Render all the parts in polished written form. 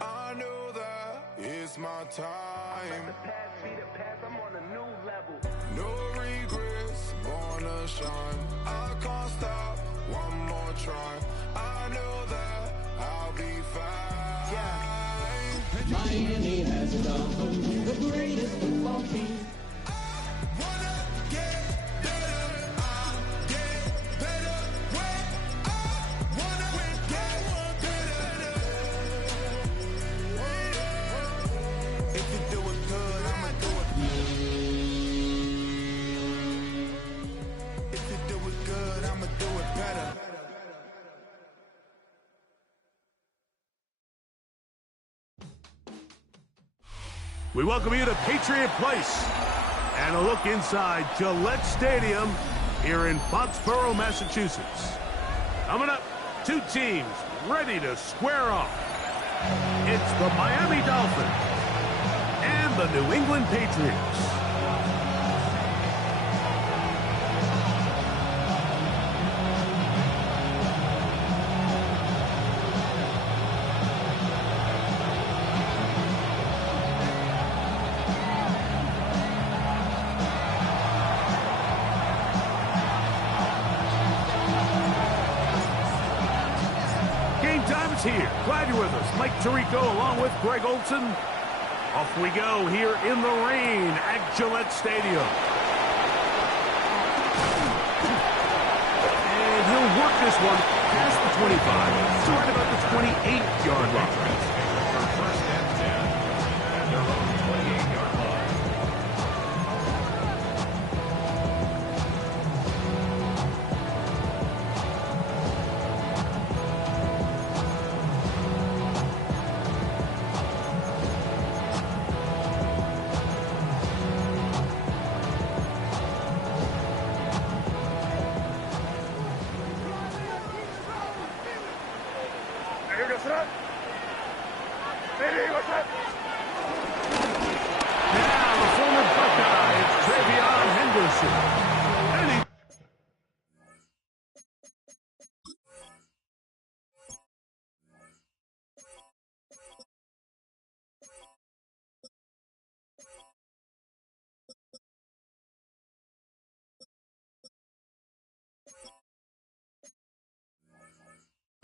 I know that it's my time. I'm on a new level. No regrets, born to shine. I can't stop, one more try. I know that I'll be fine. Yeah. Miami has become the greatest football team. We welcome you to Patriot Place and a look inside Gillette Stadium here in Foxborough, Massachusetts. Coming up, two teams ready to square off. It's the Miami Dolphins and the New England Patriots. Here. Glad you're with us. Mike Tirico along with Greg Olson. Off we go here in the rain at Gillette Stadium. And he'll work this one past the 25 to right about the 28-yard line. First and 10 at their own 28-yard line.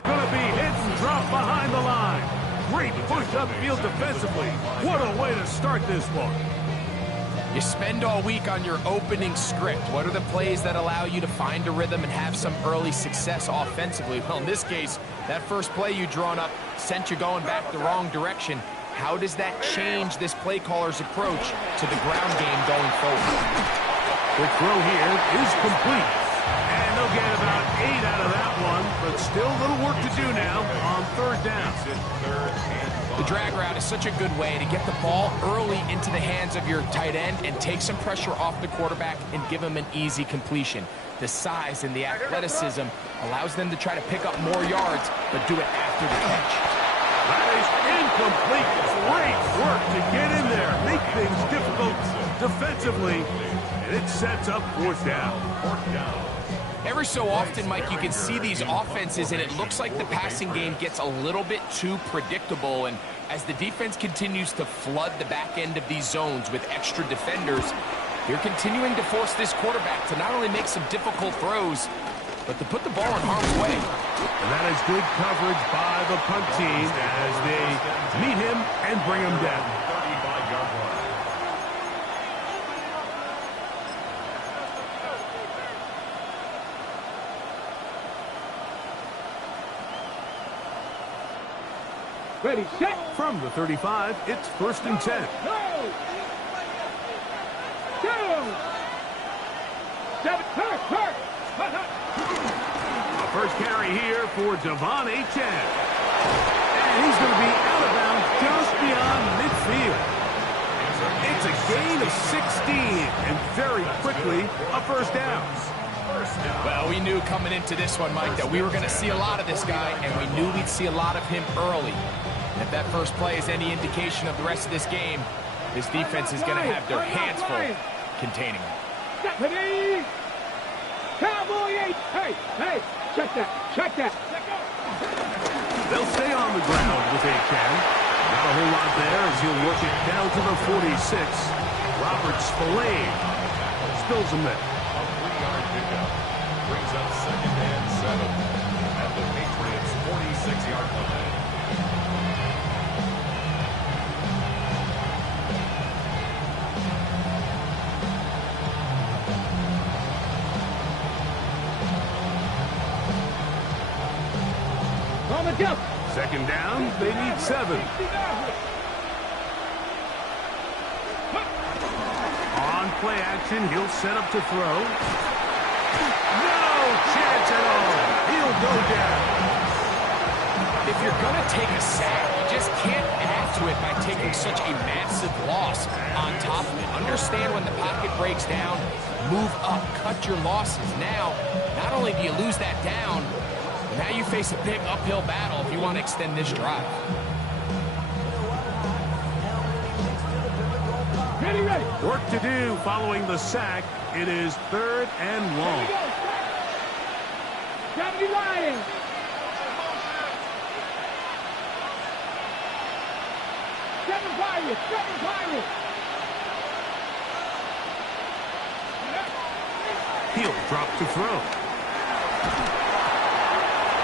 Gonna be hit and drop behind the line. Great push upfield defensively. What a way to start this one. You spend all week on your opening script. What are the plays that allow you to find a rhythm and have some early success offensively? Well, in this case, that first play you drawn up sent you going back the wrong direction. How does that change this play caller's approach to the ground game going forward? The throw here is complete. And they'll get about 8 out of that one, but still a little work to do now on third down. The drag route is such a good way to get the ball early into the hands of your tight end and take some pressure off the quarterback and give him an easy completion. The size and the athleticism allows them to try to pick up more yards, but do it after the catch. That is incomplete. Great work to get in there, make things difficult defensively, and it sets up fourth down. Every so often, Mike, you can see these offenses, and it looks like the passing game gets a little bit too predictable. And as the defense continues to flood the back end of these zones with extra defenders, they're continuing to force this quarterback to not only make some difficult throws, but to put the ball in harm's way. And that is good coverage by the punt team as they meet him and bring him down. 35-yard line. Ready, set. From the 35, it's 1st and 10. A first carry here for Devon Achane. And he's going to be out of bounds just beyond midfield. It's a gain of 16, and very quickly, a first down. Well, we knew coming into this one, Mike, that we were going to see a lot of this guy, and we knew we'd see a lot of him early. And if that first play is any indication of the rest of this game, this defense is going to have their hands full containing him. Deputy! Cowboy 8! Hey, check that. They'll stay on the ground with Achane. Not a whole lot there as he'll work it down to the 46. Robert Spillane spills him there. A 3-yard pickup brings up 2nd and 7 at the Patriots' 46-yard line. On the jump. 2nd down, they need 7. On play action, he'll set up to throw. No chance at all. He'll go down. If you're going to take a sack, you just can't add to it by taking such a massive loss on top of it. Understand when the pocket breaks down, move up, cut your losses. Now, not only do you lose that down, now you face a big uphill battle if you want to extend this drive. Ready. Work to do following the sack. It is 3rd and long. Gravity Lions. Seven Pirates. He'll drop to throw.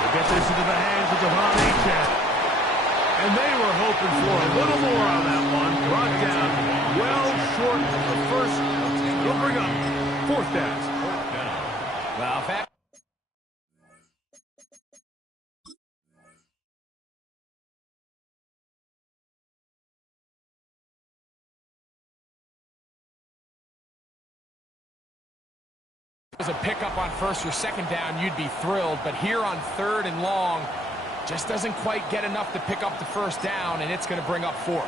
We'll get this into the hands of Devon Achane. And they were hoping for a little more on that one. Brought down well short of the first. It'll bring up 4th down. Well, if that was a pickup on 1st or 2nd down, you'd be thrilled. But here on 3rd and long, just doesn't quite get enough to pick up the 1st down, and it's going to bring up 4th.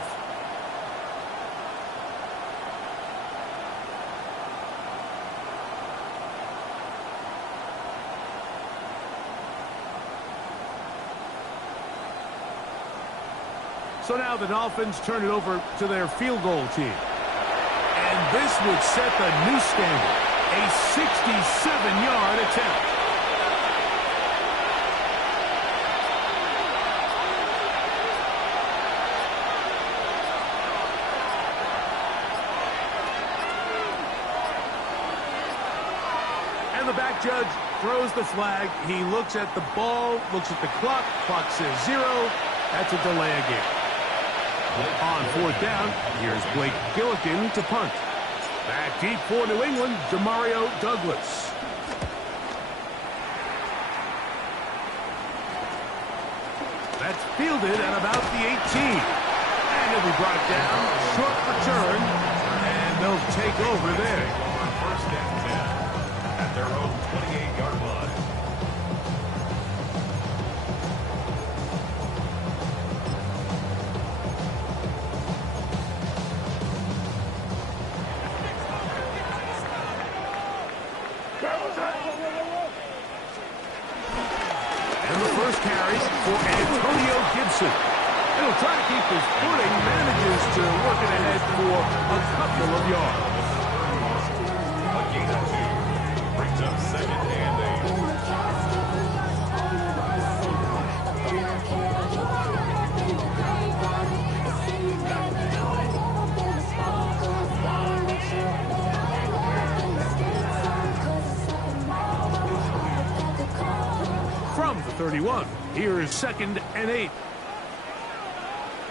So now the Dolphins turn it over to their field goal team. And this would set the new standard. A 67-yard attempt. And the back judge throws the flag. He looks at the ball, looks at the clock. Clock says 0. That's a delay of game. On 4th down, here's Blake Gillikin to punt. Back deep for New England, Demario Douglas. That's fielded at about the 18. And it'll be brought down, short return, and they'll take over there. 1st and 10 at their own 28-yard line. And the first carry for Antonio Gibson. He'll try to keep his footing, manages to work it ahead for a couple of yards. A gain of 2 brings up 2nd and 8. From the 31, here is 2nd and 8.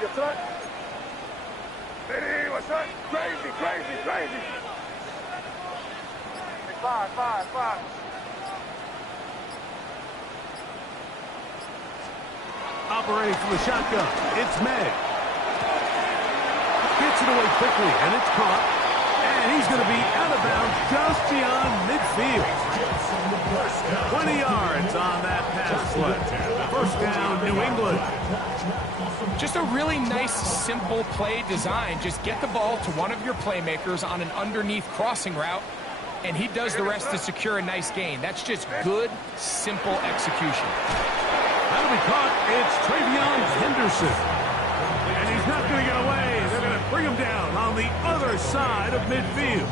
Yes, sir. Ready, what's up? Crazy. Five. Operating from the shotgun, it's May. Gets it away quickly, and it's caught. And he's going to be out of bounds just beyond midfield. 20 yards on that pass play. 1st down, New England. Just a really nice, simple play design. Just get the ball to one of your playmakers on an underneath crossing route, and he does the rest to secure a nice gain. That's just good, simple execution. That'll be caught. It's Travion Henderson. And he's not going to get away. They're going to bring him down on the other side of midfield.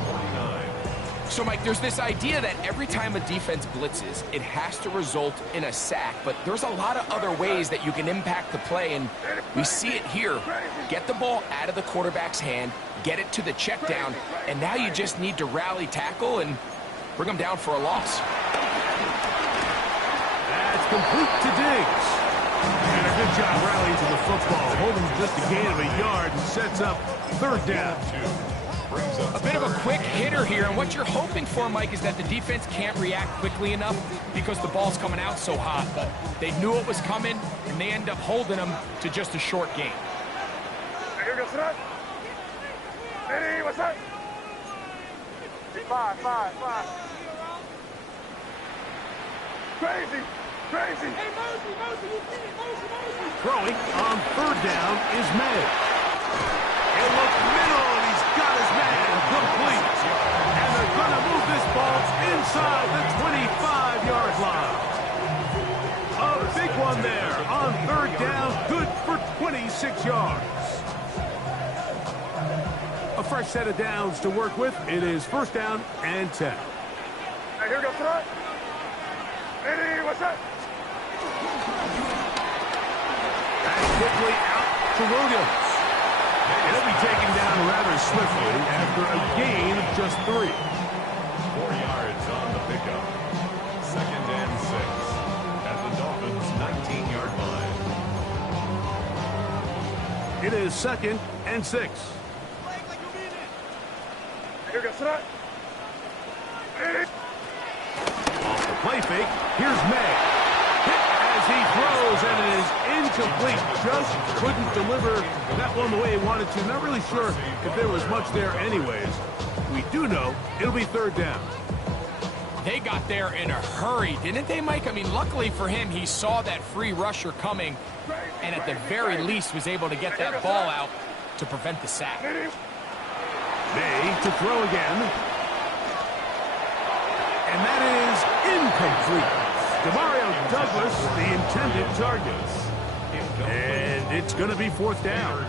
So, Mike, there's this idea that every time a defense blitzes, it has to result in a sack. But there's a lot of other ways that you can impact the play, and we see it here. Get the ball out of the quarterback's hand, get it to the check down, and now you just need to rally tackle and bring them down for a loss. That's complete to Diggs. And a good job rallying to the football. Holding just a gain of a yard and sets up third down. A bit of a quick hitter here, and what you're hoping for, Mike, is that the defense can't react quickly enough because the ball's coming out so hot. But they knew it was coming, and they end up holding them to just a short gain. What's up? 5. Crazy. Throwing on third down is May. He'll look middle, and he's got his man complete. And they're going to move this ball inside the 25-yard line. A big one there on third down, good for 26 yards. A fresh set of downs to work with. It is first down and 10. Hey, here we go, front. Hey, what's up? And quickly out to Williams. He'll be taken down rather swiftly after a gain of just 3. 4 yards on the pickup. Second and 6 at the Dolphins' 19-yard line. It is second and 6. Here we go, front. Off the play fake, here's May. Hit as he throws, and it is incomplete. Just couldn't deliver that one the way he wanted to. Not really sure if there was much there anyways. We do know it'll be third down. They got there in a hurry, didn't they, Mike? I mean, luckily for him, he saw that free rusher coming, and at the very least was able to get that ball out to prevent the sack. May to throw again. And that is incomplete. Demario Douglas, the intended target. And it's going to be fourth down.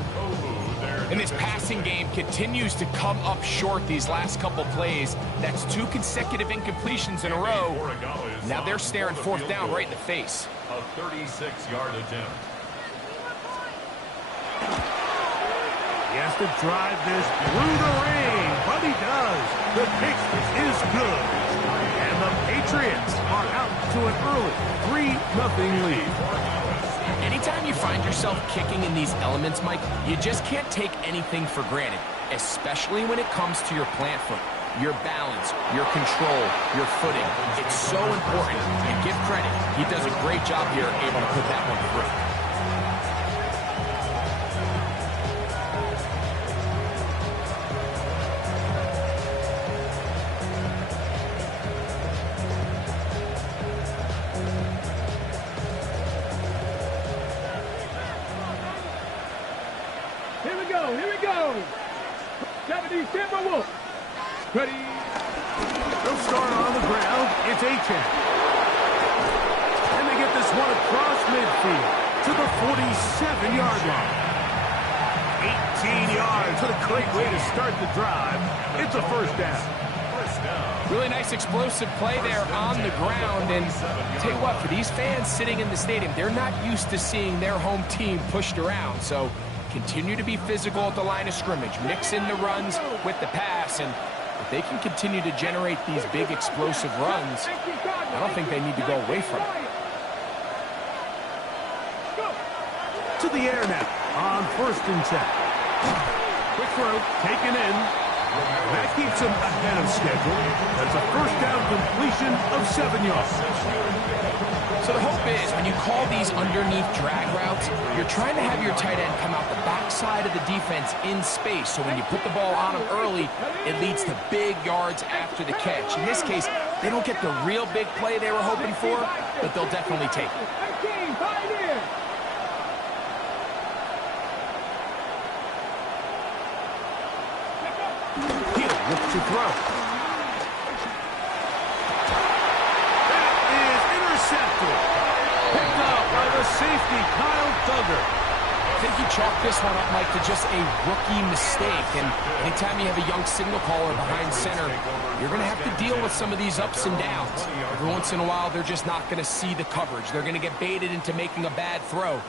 And this passing game continues to come up short these last couple plays. That's 2 consecutive incompletions in a row. Now they're staring fourth down right in the face. A 36-yard attempt. He has to drive this through the rain, but he does. The kick is good. And the Patriots are out to an early 3-0 lead. Anytime you find yourself kicking in these elements, Mike, you just can't take anything for granted, especially when it comes to your plant foot, your balance, your control, your footing. It's so important, and give credit. He does a great job here able to put that one through. Here we go. 70 Timberwolves. Ready. They'll start on the ground. It's Achan. And they get this one across midfield to the 47-yard line. 18 yards. What a great way to start the drive. It's a first down. Really nice explosive play there on the ground. And tell you what, for these fans sitting in the stadium, they're not used to seeing their home team pushed around. So continue to be physical at the line of scrimmage. Mix in the runs with the pass. And if they can continue to generate these big explosive runs, I don't think they need to go away from it. To the air now on first and 10. Quick throw, taken in. That keeps him ahead of schedule. That's a first down completion of 7 yards. So the hope is when you call these underneath drag routes, you're trying to have your tight end come out the backside of the defense in space. So when you put the ball on him early, it leads to big yards after the catch. In this case, they don't get the real big play they were hoping for, but they'll definitely take it. Looks to throw. That is intercepted. Picked up by the safety, Kyle Duggar. think you chalk this one up, Mike, to just a rookie mistake. And anytime you have a young signal caller behind center, you're going to have to deal with some of these ups and downs. Every once in a while, they're just not going to see the coverage. They're going to get baited into making a bad throw.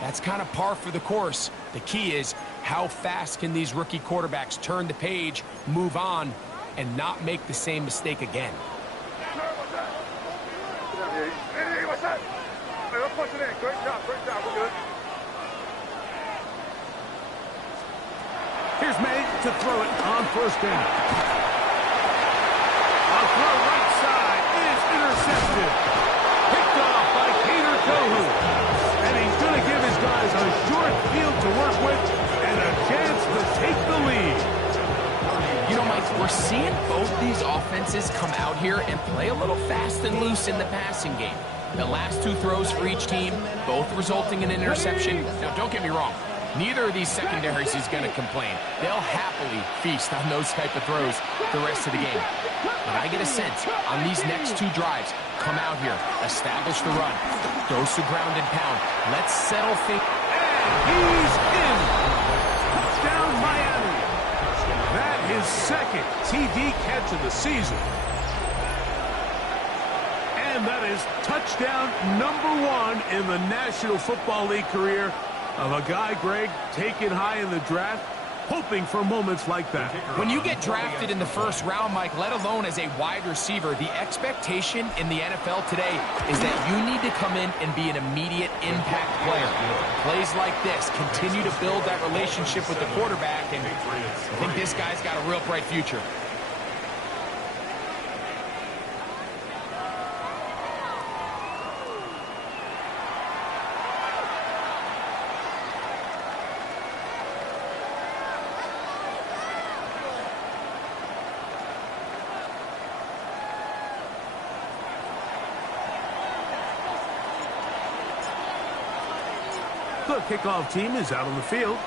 That's kind of par for the course. The key is how fast can these rookie quarterbacks turn the page, move on, and not make the same mistake again. Hey, what's that? Hey, let's punch it in. Great job, we're good. Here's May to throw it on first down. A throw right side is intercepted. Picked off by Peter Tohu. And he's going to give his guys a short field to work with and a chance to take the lead. You know, Mike, we're seeing both these offenses come out here and play a little fast and loose in the passing game. The last two throws for each team, both resulting in an interception. Now, don't get me wrong. Neither of these secondaries is going to complain. They'll happily feast on those type of throws the rest of the game. But I get a sense on these next two drives, come out here, establish the run, dose of ground and pound. Let's settle things. And he's in. Touchdown, Miami. That is second TD catch of the season. And that is touchdown number 1 in the National Football League career of a guy, Greg, taken high in the draft, hoping for moments like that. When you get drafted in the first round, Mike, let alone as a wide receiver, the expectation in the NFL today is that you need to come in and be an immediate impact player. Plays like this continue to build that relationship with the quarterback, and I think this guy's got a real bright future. The kickoff team is out on the field,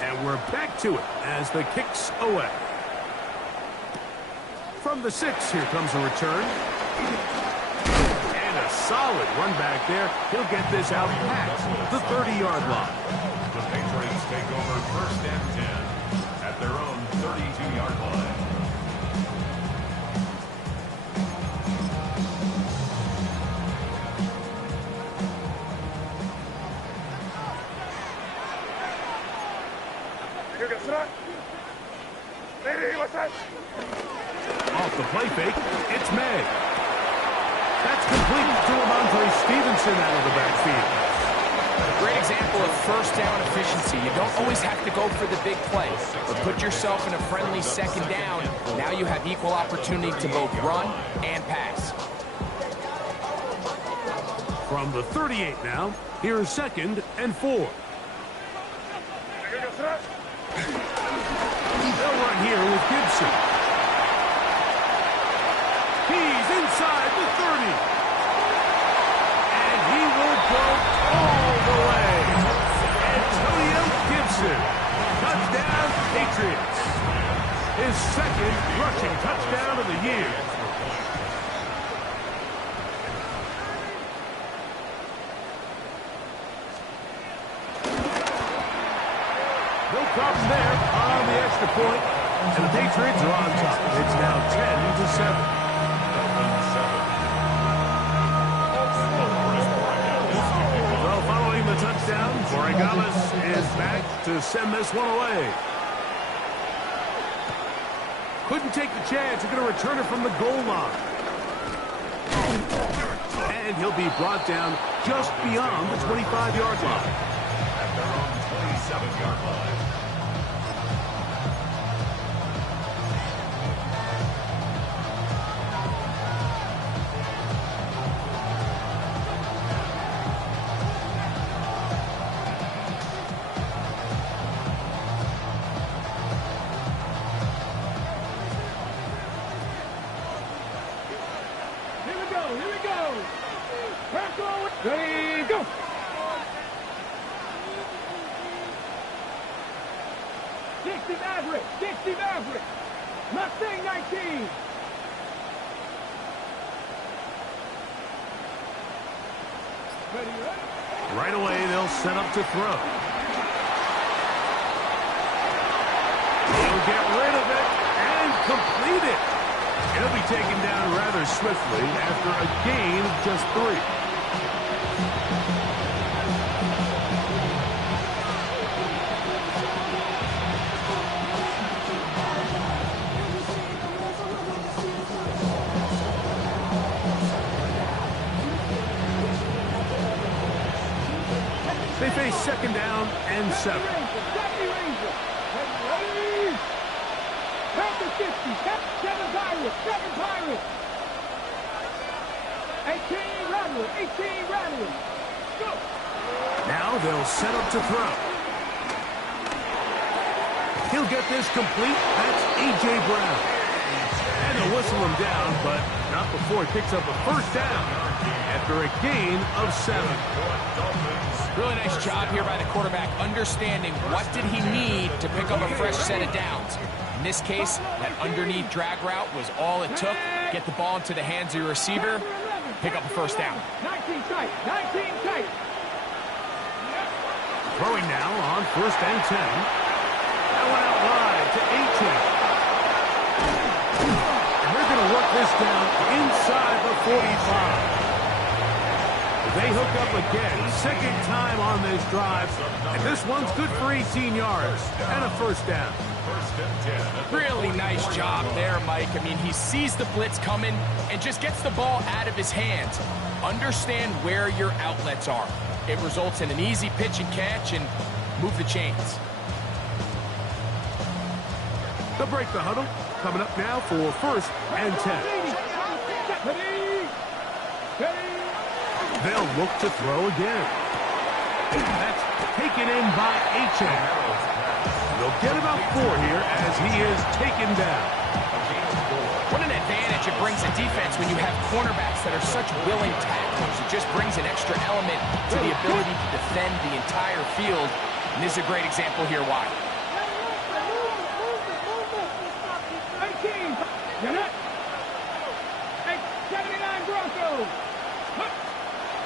and we're back to it as the kick's away. From the 6, here comes a return. And a solid run back there. He'll get this out past the 30-yard line. The Patriots take over first and 10 at their own 32-yard line. Hey, what's that? Off the play fake, it's May. That's complete to Ramondre Stevenson out of the backfield. A great example of first down efficiency. You don't always have to go for the big play, but put yourself in a friendly second down. Now you have equal opportunity to both run and pass. From the 38 now, here's 2nd and 4. They'll run here with Gibson. He's inside the 30. And he will go all the way. Antonio Gibson. Touchdown, Patriots. His 2nd rushing touchdown of the year. No problem there on the extra point, and the Patriots are on top. It's now 10-7. Well, following the touchdown, Borregales is back to send this one away. Couldn't take the chance. He's going to return it from the goal line. And he'll be brought down just beyond the 25-yard line. At their own 27-yard line. Ready, go! Dixie Maverick! Mustang 19! Right away, they'll set up to throw. completed. He'll be taken down rather swiftly after a gain of just 3. They face second down and 7. Now they'll set up to throw. He'll get this complete. That's A.J. Brown. And they'll whistle him down, but not before he picks up a first down after a gain of 7. Really nice job here by the quarterback, understanding what did he need to pick up a fresh set of downs. In this case, that underneath drag route was all it took. Get the ball into the hands of your receiver, pick up a first down. 19 tight, 19 tight. Throwing now on 1st and 10. That one out wide to 18. And they're going to work this down inside the 45. They hook up again, second time on this drive, and this one's good for 18 yards and a first down. Really nice job there, Mike. I mean, he sees the blitz coming and just gets the ball out of his hands. Understand where your outlets are. It results in an easy pitch and catch and move the chains. They'll break the huddle. Coming up now for 1st and 10. They'll look to throw again. That's taken in by Achane. They'll get about 4 here as he is taken down. What an advantage it brings a defense when you have cornerbacks that are such willing tacklers. It just brings an extra element to the ability to defend the entire field. And this is a great example here why.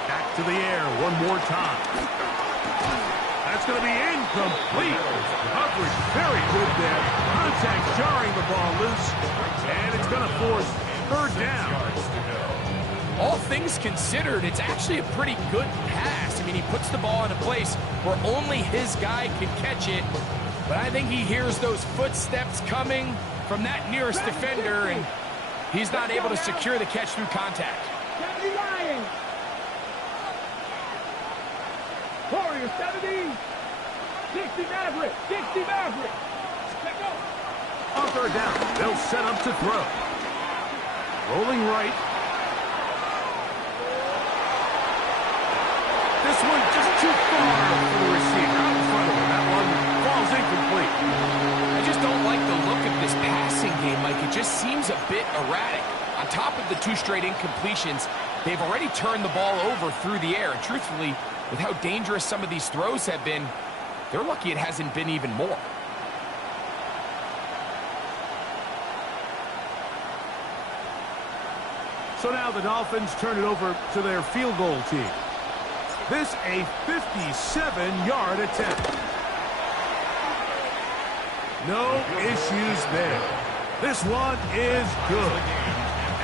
Back to the air one more time. That's going to be incomplete. Coverage very good there. Contact jarring the ball loose. And it's going to force 3rd down. All things considered, it's actually a pretty good pass. I mean, he puts the ball in a place where only his guy can catch it. But I think he hears those footsteps coming from that nearest defender, and he's not able to secure the catch through contact. Warriors 70, 60 Maverick, 60 Maverick. Let go. On 3rd down, they'll set up to throw. Rolling right. This one just too far for the receiver. Out in front of him. That one falls incomplete. I just don't like the look of this passing game, Mike. It just seems a bit erratic. On top of the 2 straight incompletions, they've already turned the ball over through the air. And truthfully, with how dangerous some of these throws have been, they're lucky it hasn't been even more. So now the Dolphins turn it over to their field goal team. This a 57-yard attempt. No issues there. This one is good.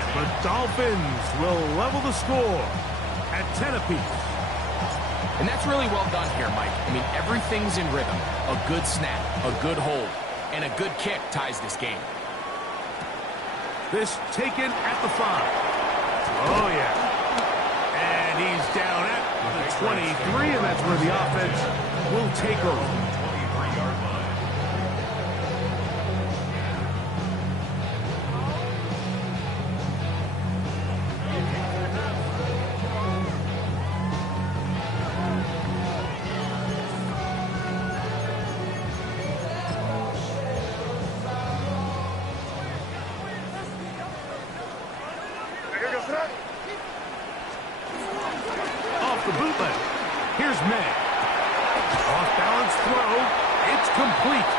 And the Dolphins will level the score at 10 apiece. And that's really well done here, Mike. I mean, everything's in rhythm. A good snap, a good hold, and a good kick ties this game. This taken at the 5. Oh, yeah. And he's down at the 23, and that's where the offense will take over. Off the bootleg. Here's May. Off-balance throw. It's complete.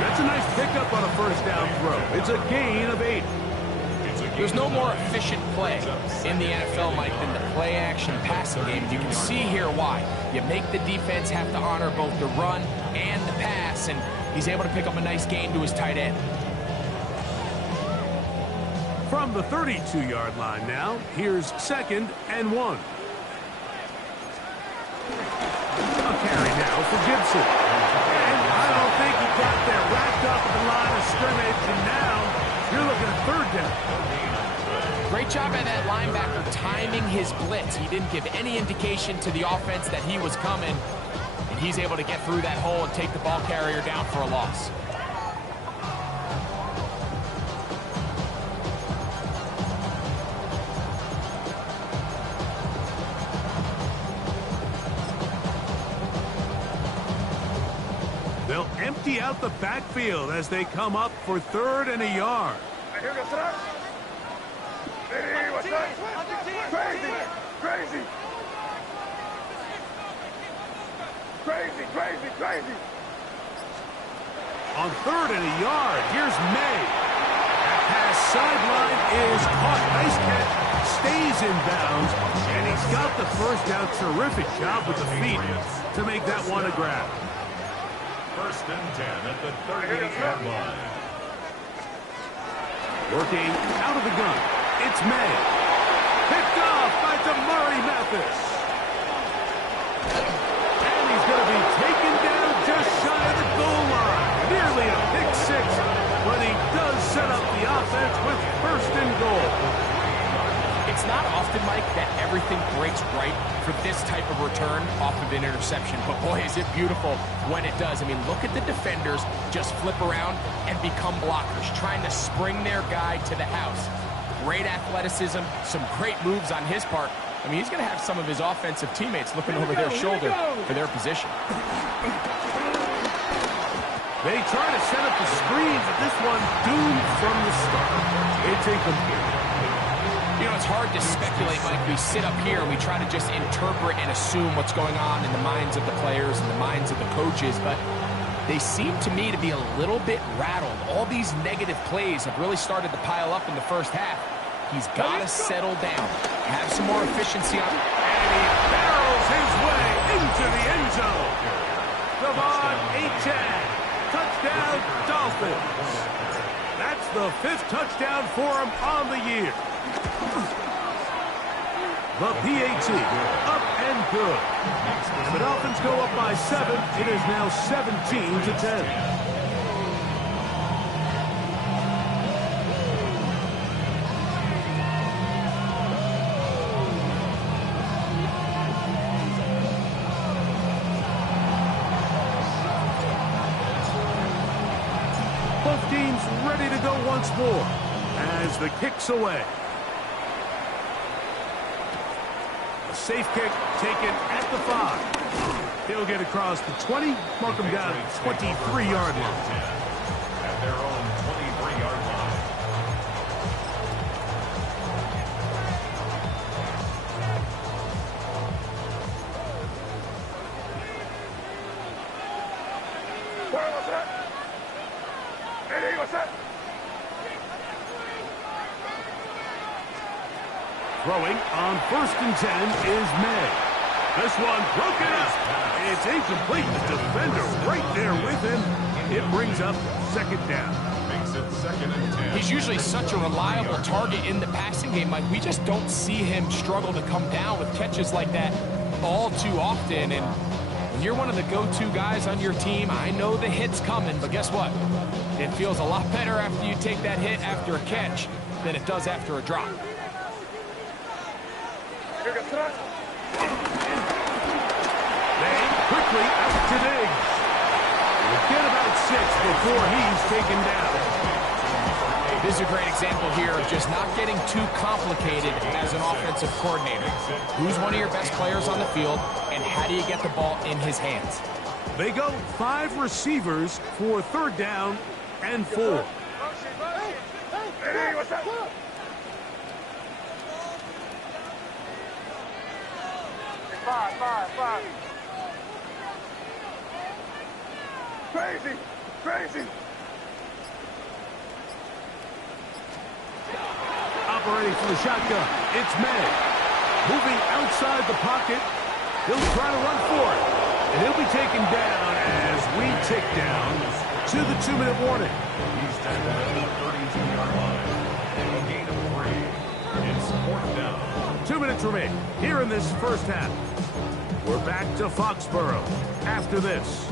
That's a nice pickup on a first down throw. It's a gain of 8. There's no more efficient play in the NFL, Mike, than the play-action passing game. You can see here why. You make the defense have to honor both the run and the pass, and he's able to pick up a nice gain to his tight end. From the 32-yard line now, here's 2nd and 1. A carry now for Gibson. And I don't think he got there. Wrapped up at the line of scrimmage, and now you're looking at 3rd down. Great job by that linebacker timing his blitz. He didn't give any indication to the offense that he was coming, and he's able to get through that hole and take the ball carrier down for a loss. They'll empty out the backfield as they come up for 3rd and a yard. Crazy! Crazy! Crazy, crazy, crazy! On 3rd and a yard, here's May. That pass sideline is caught. Nice catch. Stays in bounds, and he's got the first down. Terrific job with the feet to make that one a grab. 1st and 10 at the 38-yard line. Working out of the gun. It's May. Picked off by Damari Mathis. And he's going to be taken down just shy of the goal line. Nearly a pick 6, but he does set up the offense with 1st and goal. It's not often, Mike, that everything breaks right for this type of return off of an interception. But, boy, is it beautiful when it does. I mean, look at the defenders just flip around and become blockers, trying to spring their guy to the house. Great athleticism, some great moves on his part. I mean, he's going to have some of his offensive teammates looking over their shoulder for their position. They try to set up the screen, but this one doomed from the start. It's incomplete. You know, it's hard to speculate, Mike. We sit up here and we try to just interpret and assume what's going on in the minds of the players and the minds of the coaches, but they seem to me to be a little bit rattled. All these negative plays have really started to pile up in the first half. He's got to settle down, have some more efficiency on it. And he barrels his way into the end zone. Devon Achane. Touchdown, Dolphins. That's the 5th touchdown for him on the year. The PAT, up and good. And the Dolphins go up by 7. It is now 17-10. Both teams ready to go once more as the kick's away. A safe kick taken at the 5. He'll get across the 20, mark him down at 23-yard line. At their own 23-yard line. What's that? Hey, what's that? Throwing on 1st and 10 is May. This one broken up. It's incomplete. The defender right there with him. It brings up 2nd down. Makes it 2nd and 10. He's usually such a reliable target in the passing game, Mike. We just don't see him struggle to come down with catches like that all too often. And when you're one of the go-to guys on your team, I know the hit's coming, but guess what? It feels a lot better after you take that hit after a catch than it does after a drop. They quickly out to Diggs. We'll get about 6 before he's taken down. This is a great example here of just not getting too complicated as an offensive coordinator. Who's one of your best players on the field, and how do you get the ball in his hands? They go 5 receivers for 3rd down and 4. Hey, what's that? Five. Crazy, crazy. Operating from the shotgun, it's May. Moving outside the pocket, he'll try to run for it. And he'll be taken down as we tick down to the 2-minute warning. He's taken at the 32-yard line. And a gain of 3. It's 4th down. 2 minutes remain here in this first half. We're back to Foxborough after this.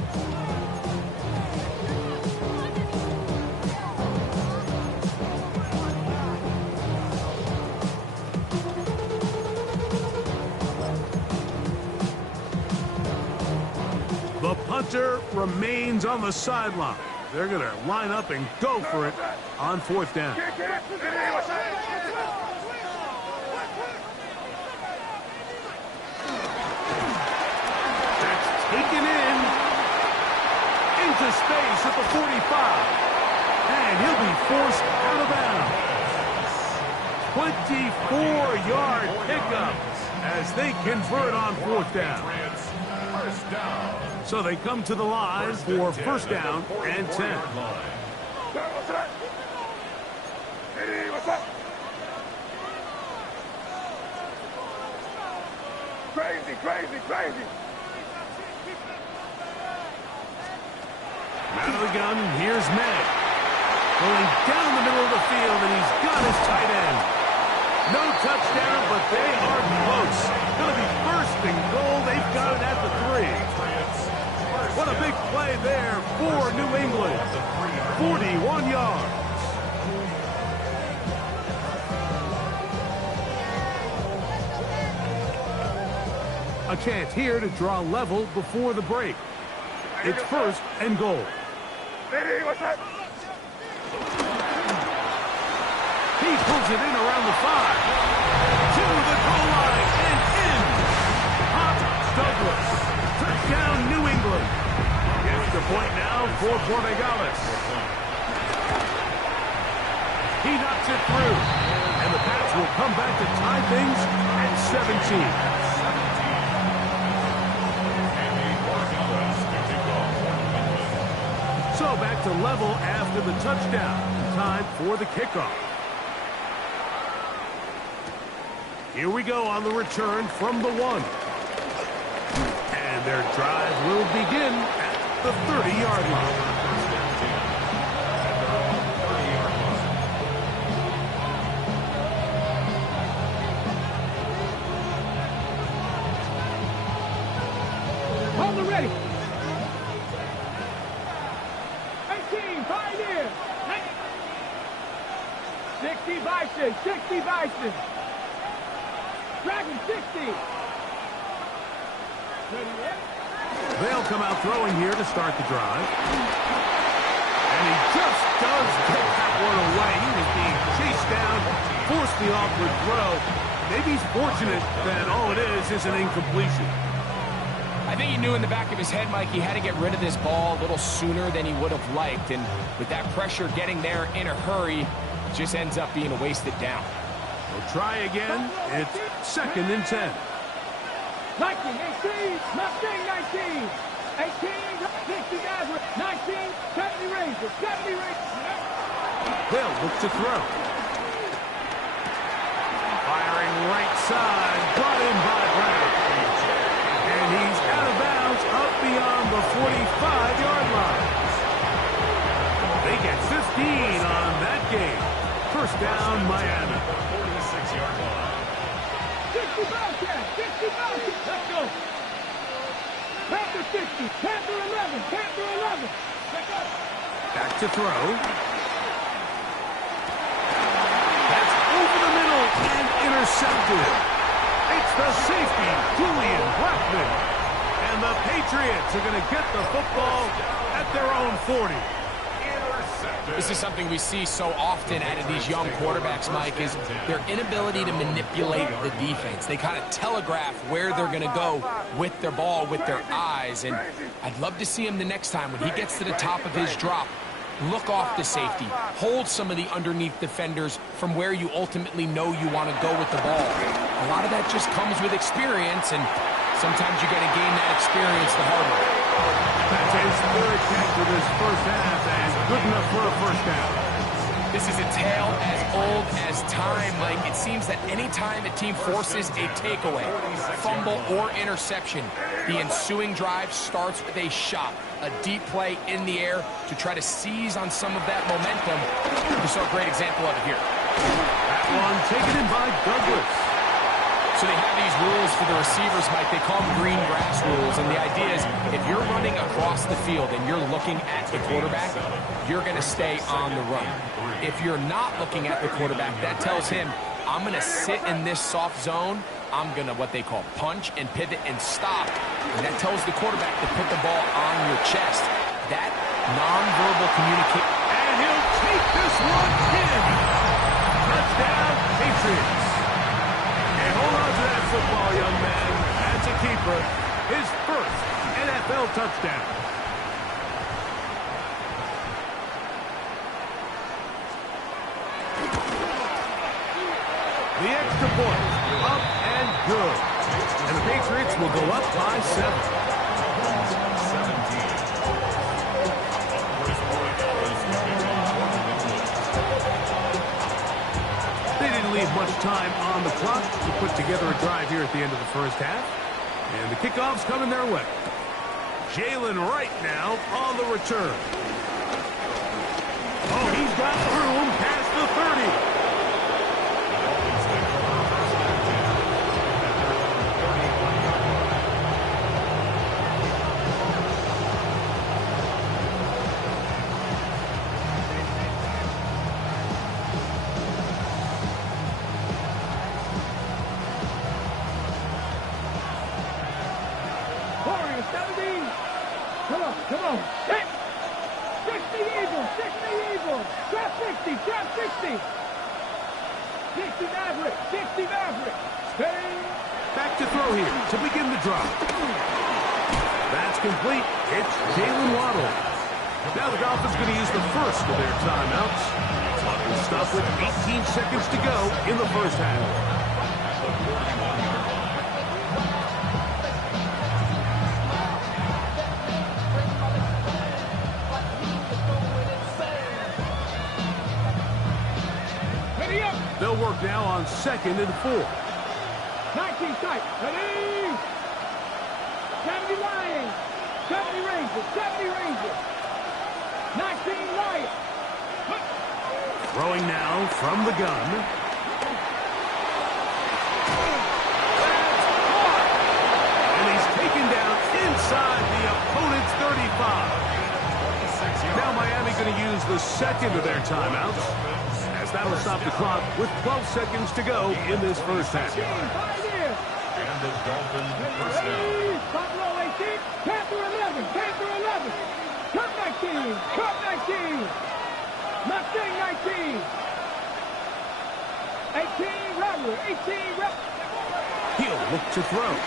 The punter remains on the sideline. They're going to line up and go for it on 4th down. That's taken into space at the 45. And he'll be forced out of bounds. 24-yard pickup as they convert on 4th down. First down. So they come to the line for first down and 10. Crazy, crazy, crazy. Out of the gun, here's May. Going down the middle of the field, and he's got his tight end. No touchdown, but they are close. Going to be first and goal. They've got it at the 3. What a big play there for New England. 41 yards. A chance here to draw level before the break. It's first and goal. Hey, what's that? He pulls it in around the 5. To the goal line and in. Hot Douglas. Touchdown New England. Extra point now for Portugales. He knocks it through. And the Pats will come back to tie things at 17. So back to level after the touchdown. Time for the kickoff. Here we go on the return from the 1. And their drive will begin at the 30-yard line. Hold it ready. 18, pioneer. 60 Bison, 60 Bison. Dragon 60. Ready yet? They'll come out throwing here to start the drive. And he just does get that one away. He was being chased down, forced the awkward throw. Maybe he's fortunate that all it is an incompletion. I think he knew in the back of his head, Mike, he had to get rid of this ball a little sooner than he would have liked. And with that pressure getting there in a hurry, it just ends up being a wasted down. We'll try again. It's second and 10. 19, 18, Mustang 19. 18, 60 Maverick. 19, 70 Ranger, 70 Ranger. They'll look to throw. Firing right side, brought in by Brown. And he's out of bounds up beyond the 45-yard line. They get 15 on that game. First down, Miami. 46-yard line. 60 Bobcat, 60 Bobcat. Let's go. Panther 60, Panther 11, Panther 11. Let's go. Back to throw. That's over the middle and intercepted. It's the safety, Julian Blackman. And the Patriots are going to get the football at their own 40. This is something we see so often out of these young quarterbacks, Mike, is their inability to manipulate the defense. They kind of telegraph where they're going to go with their ball, with their eyes. And I'd love to see him the next time when he gets to the top of his drop. Look off the safety. Hold some of the underneath defenders from where you ultimately know you want to go with the ball. A lot of that just comes with experience, and sometimes you got to gain that experience the hard way. That's his third catch of this first half, and good enough for a first down. This is a tale as old as time, Mike. It seems that any time a team forces a takeaway, fumble, or interception, the ensuing drive starts with a shot, a deep play in the air to try to seize on some of that momentum. We saw a great example of it here. That one taken in by Douglas. So they have these rules for the receivers, Mike. They call them green grass rules. And the idea is if you're running across the field and you're looking at the quarterback, you're going to stay on the run. If you're not looking at the quarterback, that tells him, I'm going to sit in this soft zone. I'm going to what they call punch and pivot and stop. And that tells the quarterback to put the ball on your chest. That nonverbal communication. And he'll take this one in. Touchdown, Patriots. And hold on to that football, young man. That's a keeper. His first NFL touchdown. The extra point, up and good. And the Patriots will go up by 7. They didn't leave much time on the clock to put together a drive here at the end of the first half. And the kickoff's coming their way. Jalen Wright now on the return. Oh, he's got room past the 30. Come on. 60 Eagles. 60 Eagles. Trap 60. Trap 60. 60 Maverick. 60 Maverick. Stay. Back to throw here to begin the drive. That's complete. It's Jalen Waddle. Now the Dolphins going to use the first of their timeouts. We'll stop with 18 seconds to go in the first half. They'll work now on 2nd and 4. 19 tight. Ready? 70 Lions. 70 Rangers. 70 Rangers. 19 Lions. Throwing now from the gun. And he's taken down inside the opponent's 35. Now Miami going to use the second of their timeouts. That'll stop the clock with 12 seconds to go in this first half. And the Dolphins first down. Top row 18, Panther 11, Panther 11. Cup 19, Cup 19. Mustang 19. 18, Rattler, 18, Rattler. He'll look to throw.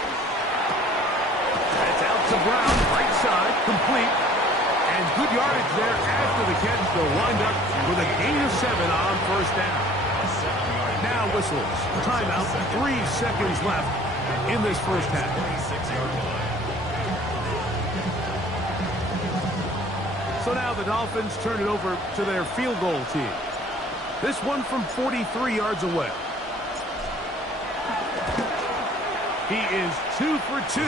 That's out to Brown, right side, complete. And good yardage there after the catch. They'll wind up with a gain of 7 on first down. Now whistles. Timeout. 3 seconds left in this first half. So now the Dolphins turn it over to their field goal team. This one from 43 yards away. He is 2 for 2.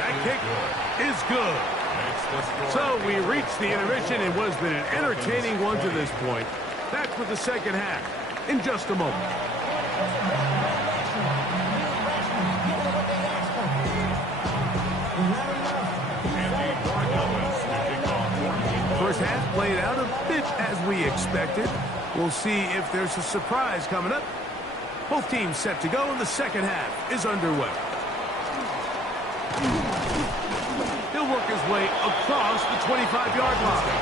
That kick is good. So we reached the intermission. It was been an entertaining one to this point. Back with the second half in just a moment. First half played out a bit as we expected. We'll see if there's a surprise coming up. Both teams set to go, and the second half is underway. He'll work his way across the 25-yard line.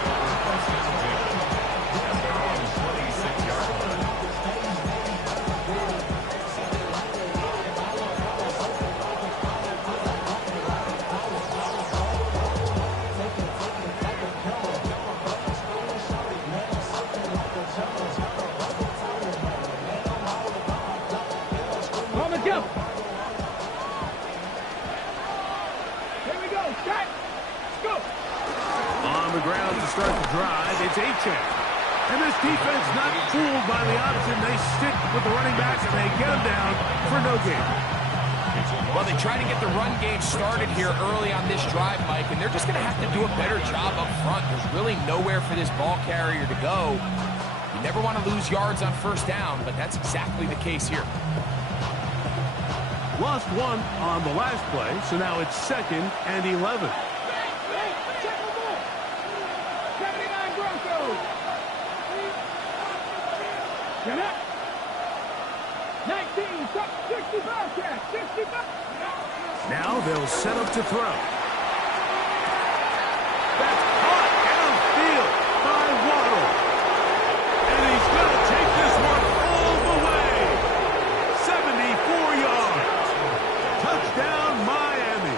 Start the drive, it's H.A. And this defense not fooled by the option. They stick with the running back and they get him down for no gain. Well, they try to get the run game started here early on this drive, Mike, and they're just going to have to do a better job up front. There's really nowhere for this ball carrier to go. You never want to lose yards on first down, but that's exactly the case here. Lost one on the last play, so now it's 2nd and 11. Check the ball. 79 Broncos. Get up. 19, 65 catch, 65. Now they'll set up to throw. That's caught downfield by Waddle. And he's going to take this one all the way. 74 yards. Touchdown, Miami.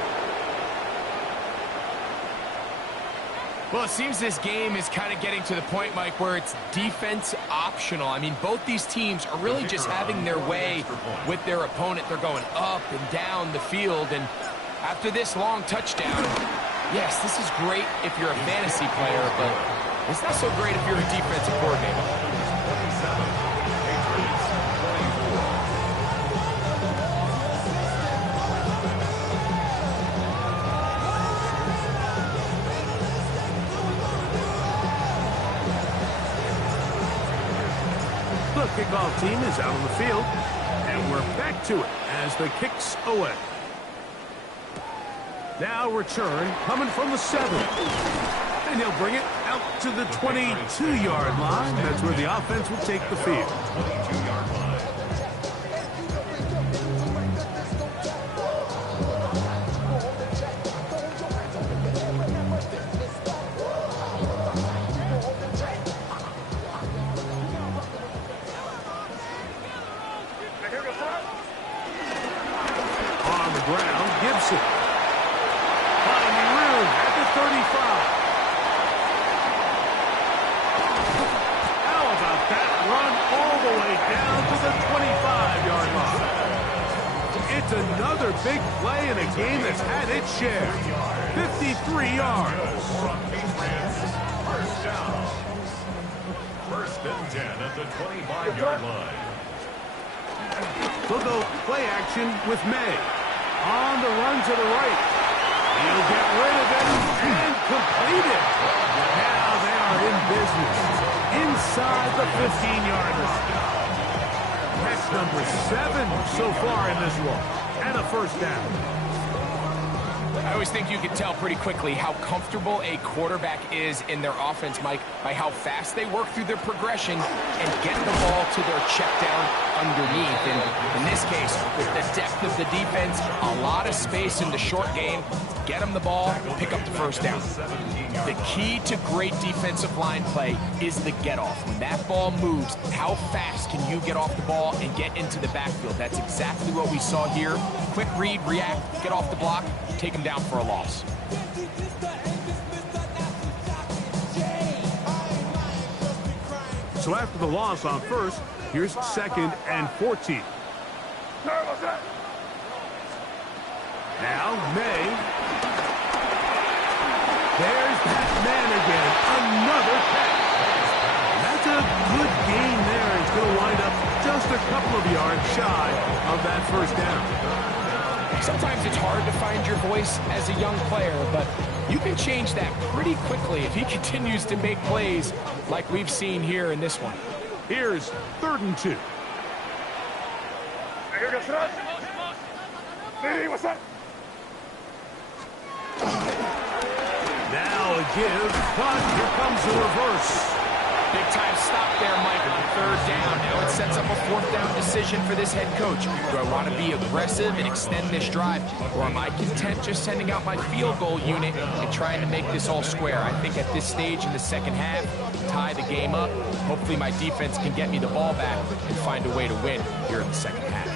Well, it seems this game is kind of getting to the point, Mike, where it's defense optional. I mean, both these teams are really just having their way with their opponent. They're going up and down the field, and after this long touchdown, yes, this is great if you're a fantasy player, but it's not so great if you're a defensive coordinator. 27, Patriots 24. The kickoff team is out on the field, and we're back to it as the kick's away. Now return coming from the 7. And he'll bring it out to the 22-yard line. That's where the offense will take the field. 22-yard line. On the ground, Gibson. Finding room at the 35. How about that run all the way down to the 25-yard line? It's another big play in a game that's had its share. 53 yards. Patriots, first down. 1st and 10 at the 25-yard line. They'll go play action with May. On the run to the right. He'll get rid of it and complete it. Now they are in business. Inside the 15-yard line. That's number 7 so far in this one. And a first down. I always think you can tell pretty quickly how comfortable a quarterback is in their offense, Mike, by how fast they work through their progression and get the ball to their check down underneath. And in this case, with the depth of the defense, a lot of space in the short game, get them the ball, pick up the first down. The key to great defensive line play is the get-off. When that ball moves, how fast can you get off the ball and get into the backfield? That's exactly what we saw here. Quick read, react, get off the block, take them down for a loss. So after the loss on first, here's 2nd and 14. Now May. There's that man again. Another catch. That's a good gain there. It's going to wind up just a couple of yards shy of that first down. Sometimes it's hard to find your voice as a young player, but you can change that pretty quickly if he continues to make plays like we've seen here in this one. Here's 3rd and 2. Now a give, but here comes the reverse. Big time stop there, Mike, on 3rd down. Now it sets up a 4th down decision for this head coach. Do I want to be aggressive and extend this drive, or am I content just sending out my field goal unit and trying to make this all square? I think at this stage in the second half, tie the game up. Hopefully my defense can get me the ball back and find a way to win here in the second half.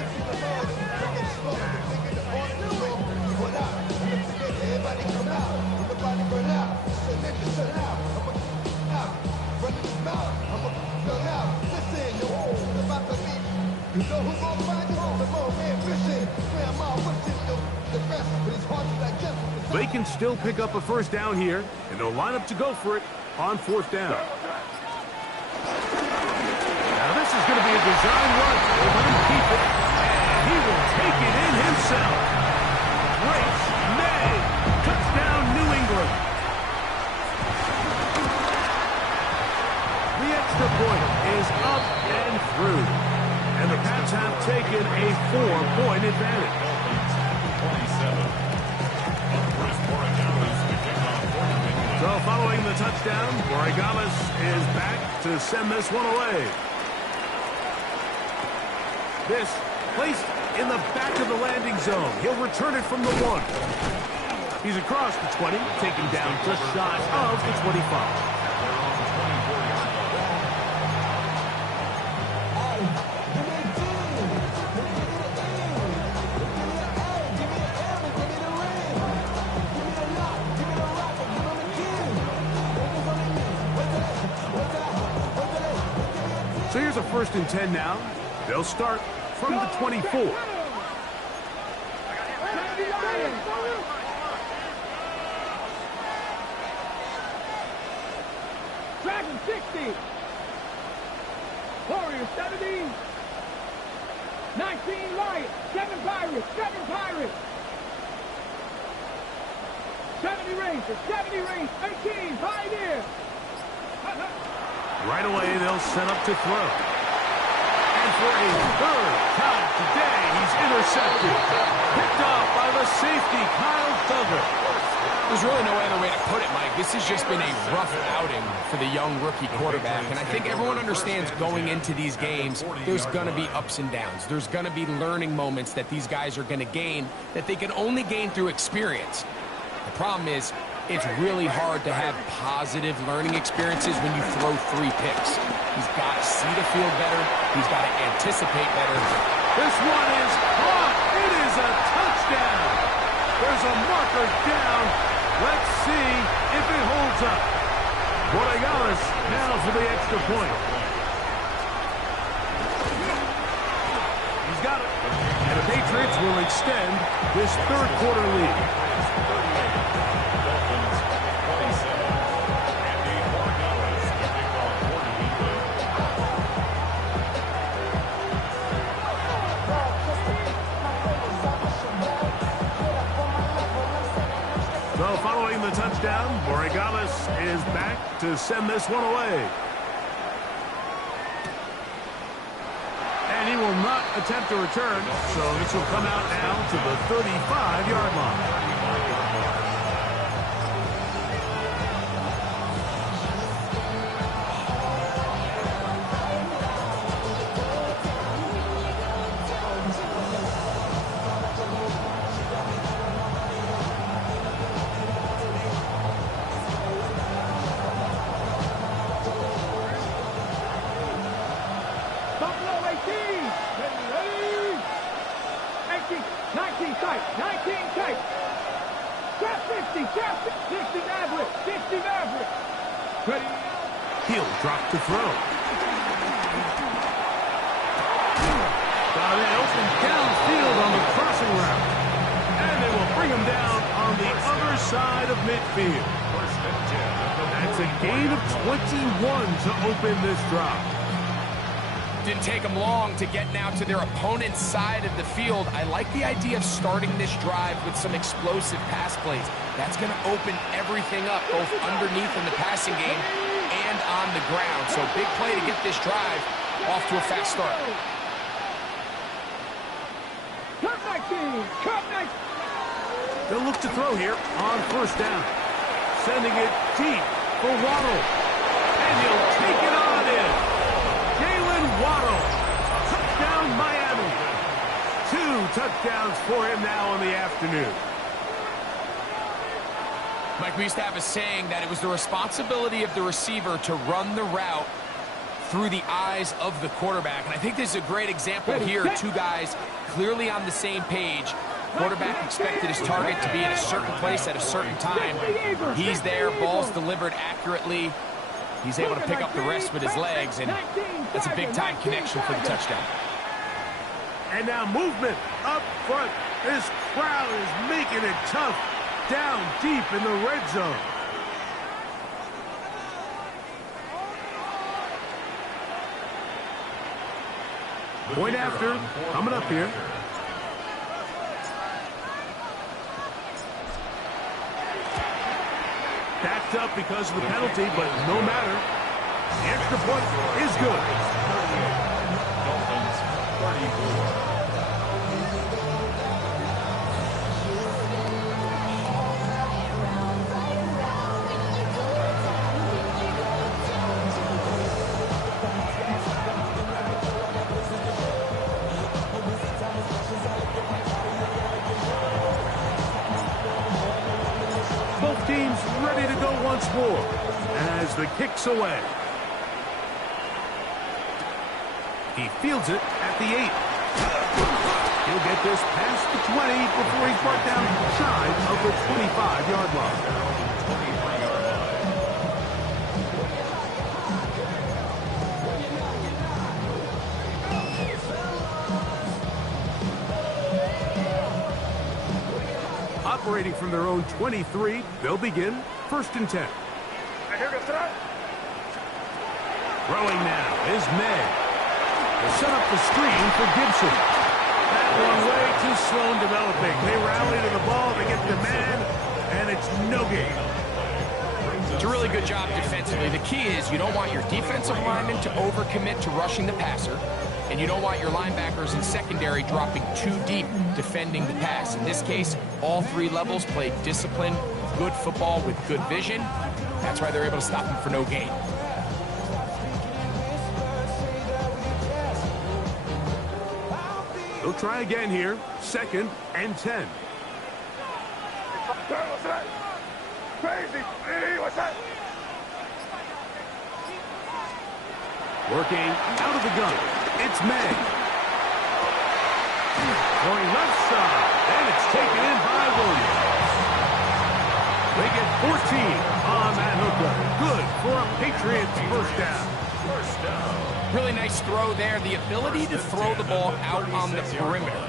They can still pick up a first down here, and they'll line up to go for it on 4th down. Now this is going to be a design run. They'll let him keep it, and he will take it in himself. Great May. Touchdown, New England. The extra point is up and through. And the Pats have taken a 4-point advantage. 27. So following the touchdown, Borregales is back to send this one away. This placed in the back of the landing zone. He'll return it from the 1. He's across the 20, taken down just shy of the 25. So here's a 1st and 10 now. They'll start from the 24. Dragon 60. Warriors 70. 19 Lions. 7 Pirates. 7 Pirates. 70 Rangers. 70 Rangers. 18 Pioneers. Right away, they'll set up to throw. And for a 3rd time today, he's intercepted. Picked off by the safety, Kyle Duggar. There's really no other way to put it, Mike. This has just been a rough outing for the young rookie quarterback. And I think everyone understands going into these games, there's going to be ups and downs. There's going to be learning moments that these guys are going to gain that they can only gain through experience. The problem is, it's really hard to have positive learning experiences when you throw 3 picks. He's got to see the field better. He's got to anticipate better. This one is caught. It is a touchdown. There's a marker down. Let's see if it holds up. Borregales now for the extra point. He's got it. And the Patriots will extend this 3rd quarter lead. So following the touchdown, Borregales is back to send this one away. And he will not attempt to return, so this will come out now to the 35-yard line. Buffalo 18. 18. 19 tight. 19 tight. Trap 50. Trap 60 Maverick. 60 Maverick. Ready. He'll drop to throw. Got it open downfield on the crossing route. And they will bring him down on the other side of midfield. That's a gain of 21 to open this drive. Didn't take them long to get now to their opponent's side of the field. I like the idea of starting this drive with some explosive pass plays. That's going to open everything up, both underneath in the passing game and on the ground. So big play to get this drive off to a fast start. Cut 19. Cut 19. They'll look to throw here on 1st down. Sending it deep for Waddle. And he'll take it on in. Waddle. Touchdown, Miami. 2 touchdowns for him now in the afternoon. Mike, we used to have a saying that it was the responsibility of the receiver to run the route through the eyes of the quarterback. And I think this is a great example here. 2 guys clearly on the same page. Quarterback expected his target to be in a certain place at a certain time. He's there, ball's delivered accurately. He's able to pick up the rest with his legs, and that's a big-time connection for the touchdown. And now movement up front. This crowd is making it tough down deep in the red zone. Point after, coming up here. Backed up because of the penalty, but no matter. Here extra point is good. Dolphins 34. Both teams ready to go once more as the kick's away. He fields it at the 8. He'll get this past the 20 before he's brought down shy of the 25-yard line. Operating from their own 23, they'll begin 1st and 10. Throwing now is May. They'll set up the screen for Gibson. That one way too slow in developing. They rally to the ball, they get the man, and it's no gain. It's a really good job defensively. The key is you don't want your defensive linemen to overcommit to rushing the passer, and you don't want your linebackers in secondary dropping too deep defending the pass. In this case, all 3 levels played disciplined, good football with good vision. That's why they're able to stop him for no gain. They'll try again here. 2nd and 10. What's that? Crazy. Hey, what's that? Working out of the gun. It's May. Going left side. And it's taken in by Williams. They get 14 on that hooker. Good for a Patriots first down. First down. Really nice throw there. The ability to throw the ball out on the perimeter.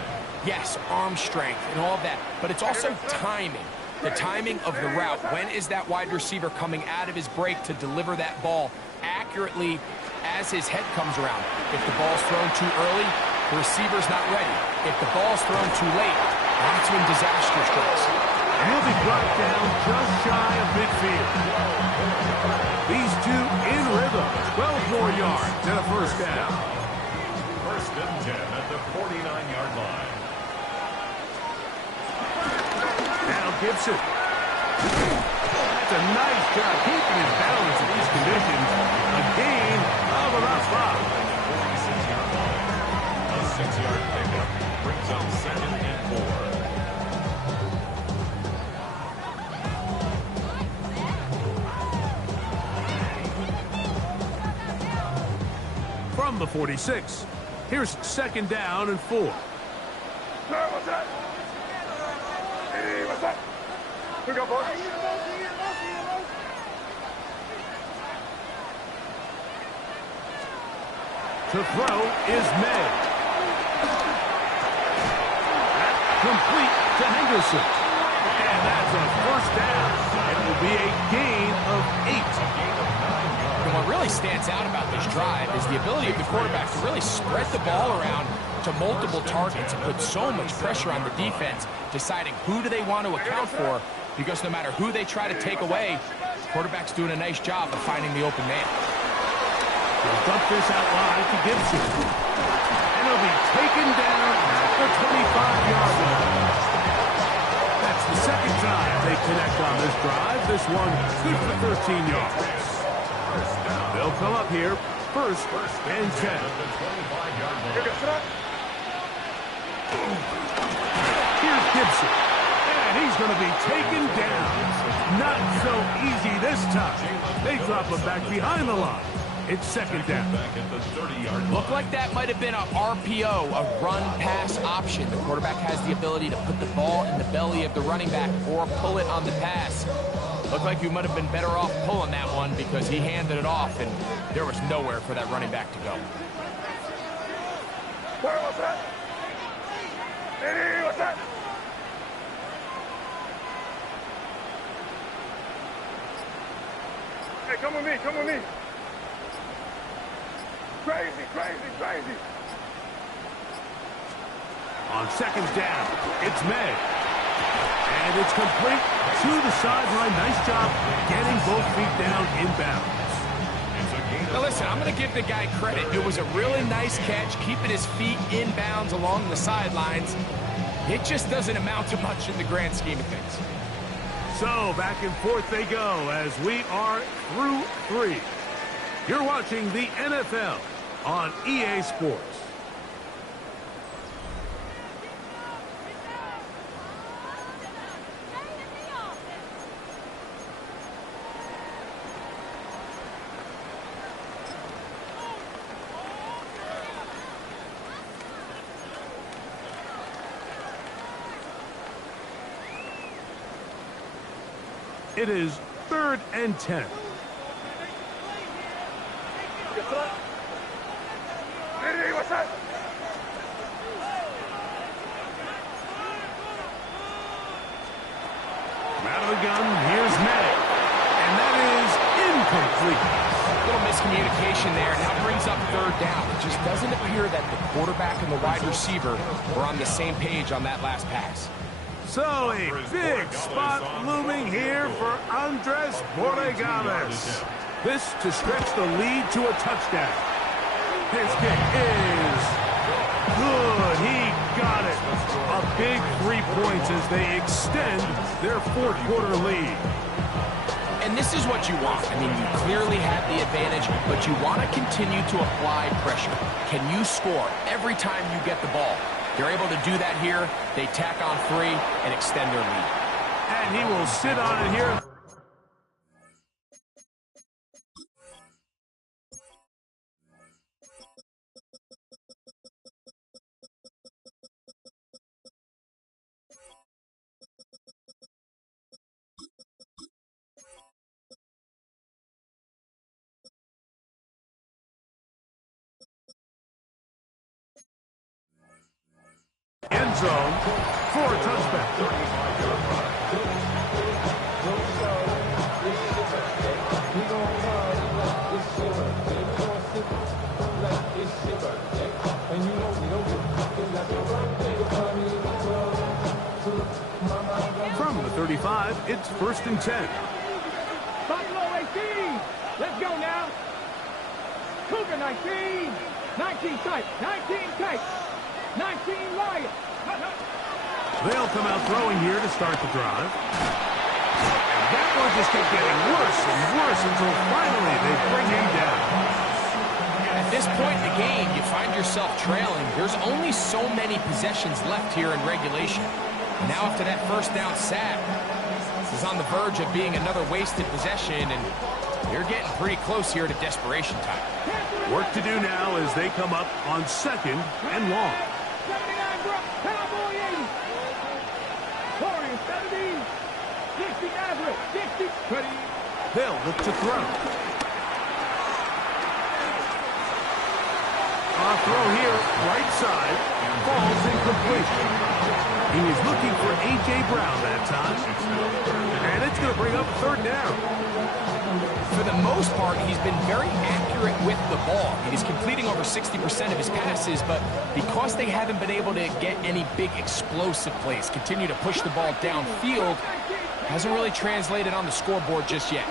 Yes, arm strength and all of that, but it's also timing. The timing of the route. When is that wide receiver coming out of his break to deliver that ball accurately as his head comes around? If the ball's thrown too early, the receiver's not ready. If the ball's thrown too late, that's when disaster strikes. And he'll be brought down just shy of midfield. These two in rhythm. 12 more yards and a first down. 1st and 10 at the 49-yard line. Now Gibson. That's a nice job keeping his balance in these conditions. A gain of about 5. 46-yard line. A 6-yard pickup brings up 2nd and 4. From the 46. Here's 2nd down and 4. What's that? Hey, what's that? We go, boys. To throw is May. Complete to Henderson. And that's a first down. It will be a gain of 8. And what really stands out about this drive is the ability of the quarterback to really spread the ball around to multiple targets and put so much pressure on the defense, deciding who do they want to account for, because no matter who they try to take away, quarterback's doing a nice job of finding the open man. He'll dump this out wide to Gibson. And he'll be taken down at the 25-yard line. That's the 2nd time they connect on this drive. This one good for 13 yards. They'll come up here, 1st and 10. Here's Gibson. And he's going to be taken down. Not so easy this time. They drop him back behind the line. It's 2nd down. Looked like that might have been a RPO, a run-pass option. The quarterback has the ability to put the ball in the belly of the running back or pull it on the pass. Looked like you might have been better off pulling that one because he handed it off and there was nowhere for that running back to go. What's that? Hey, what's that? Hey, come with me, come with me. Crazy, crazy, crazy. On 2nd down, it's May. And it's complete to the sideline. Nice job getting both feet down in bounds. It's a gain Now listen, I'm going to give the guy credit. It was a really nice catch, keeping his feet in bounds along the sidelines. It just doesn't amount to much in the grand scheme of things. So back and forth they go as we are through 3. You're watching the NFL on EA Sports. It is 3rd and 10. What's that? Out of the gun, here's Madden. And that is incomplete. Little miscommunication there. Now brings up 3rd down. It just doesn't appear that the quarterback and the wide receiver were on the same page on that last pass. So a big spot looming here for Andres Borregames. This to stretch the lead to a touchdown. His kick is good. He got it. A big 3 points as they extend their 4th quarter lead. And this is what you want. I mean, you clearly have the advantage, but you want to continue to apply pressure. Can you score every time you get the ball? They're able to do that here. They tack on 3 and extend their lead. And he will sit on it here. End zone for a touchback. From the 35, it's 1st and 10. Buffalo 18. Let's go now. Cougar 19. 19 tight. 19 tight. 19 Lions. They'll come out throwing here to start the drive. And that one just kept getting worse and worse until finally they bring him down. At this point in the game, you find yourself trailing. There's only so many possessions left here in regulation. And now after that 1st down sack, this is on the verge of being another wasted possession, and they're getting pretty close here to desperation time. Work to do now as they come up on 2nd and long. 79 Brook, Cowboy 80. Corey 70. 60 average. 60. 20. They'll look to throw. A throw here, right side, falls incomplete. He was looking for A.J. Brown that time. And it's going to bring up 3rd down. For the most part, he's been very accurate with the ball. He's completing over 60% of his passes, but because they haven't been able to get any big explosive plays, continue to push the ball downfield, hasn't really translated on the scoreboard just yet.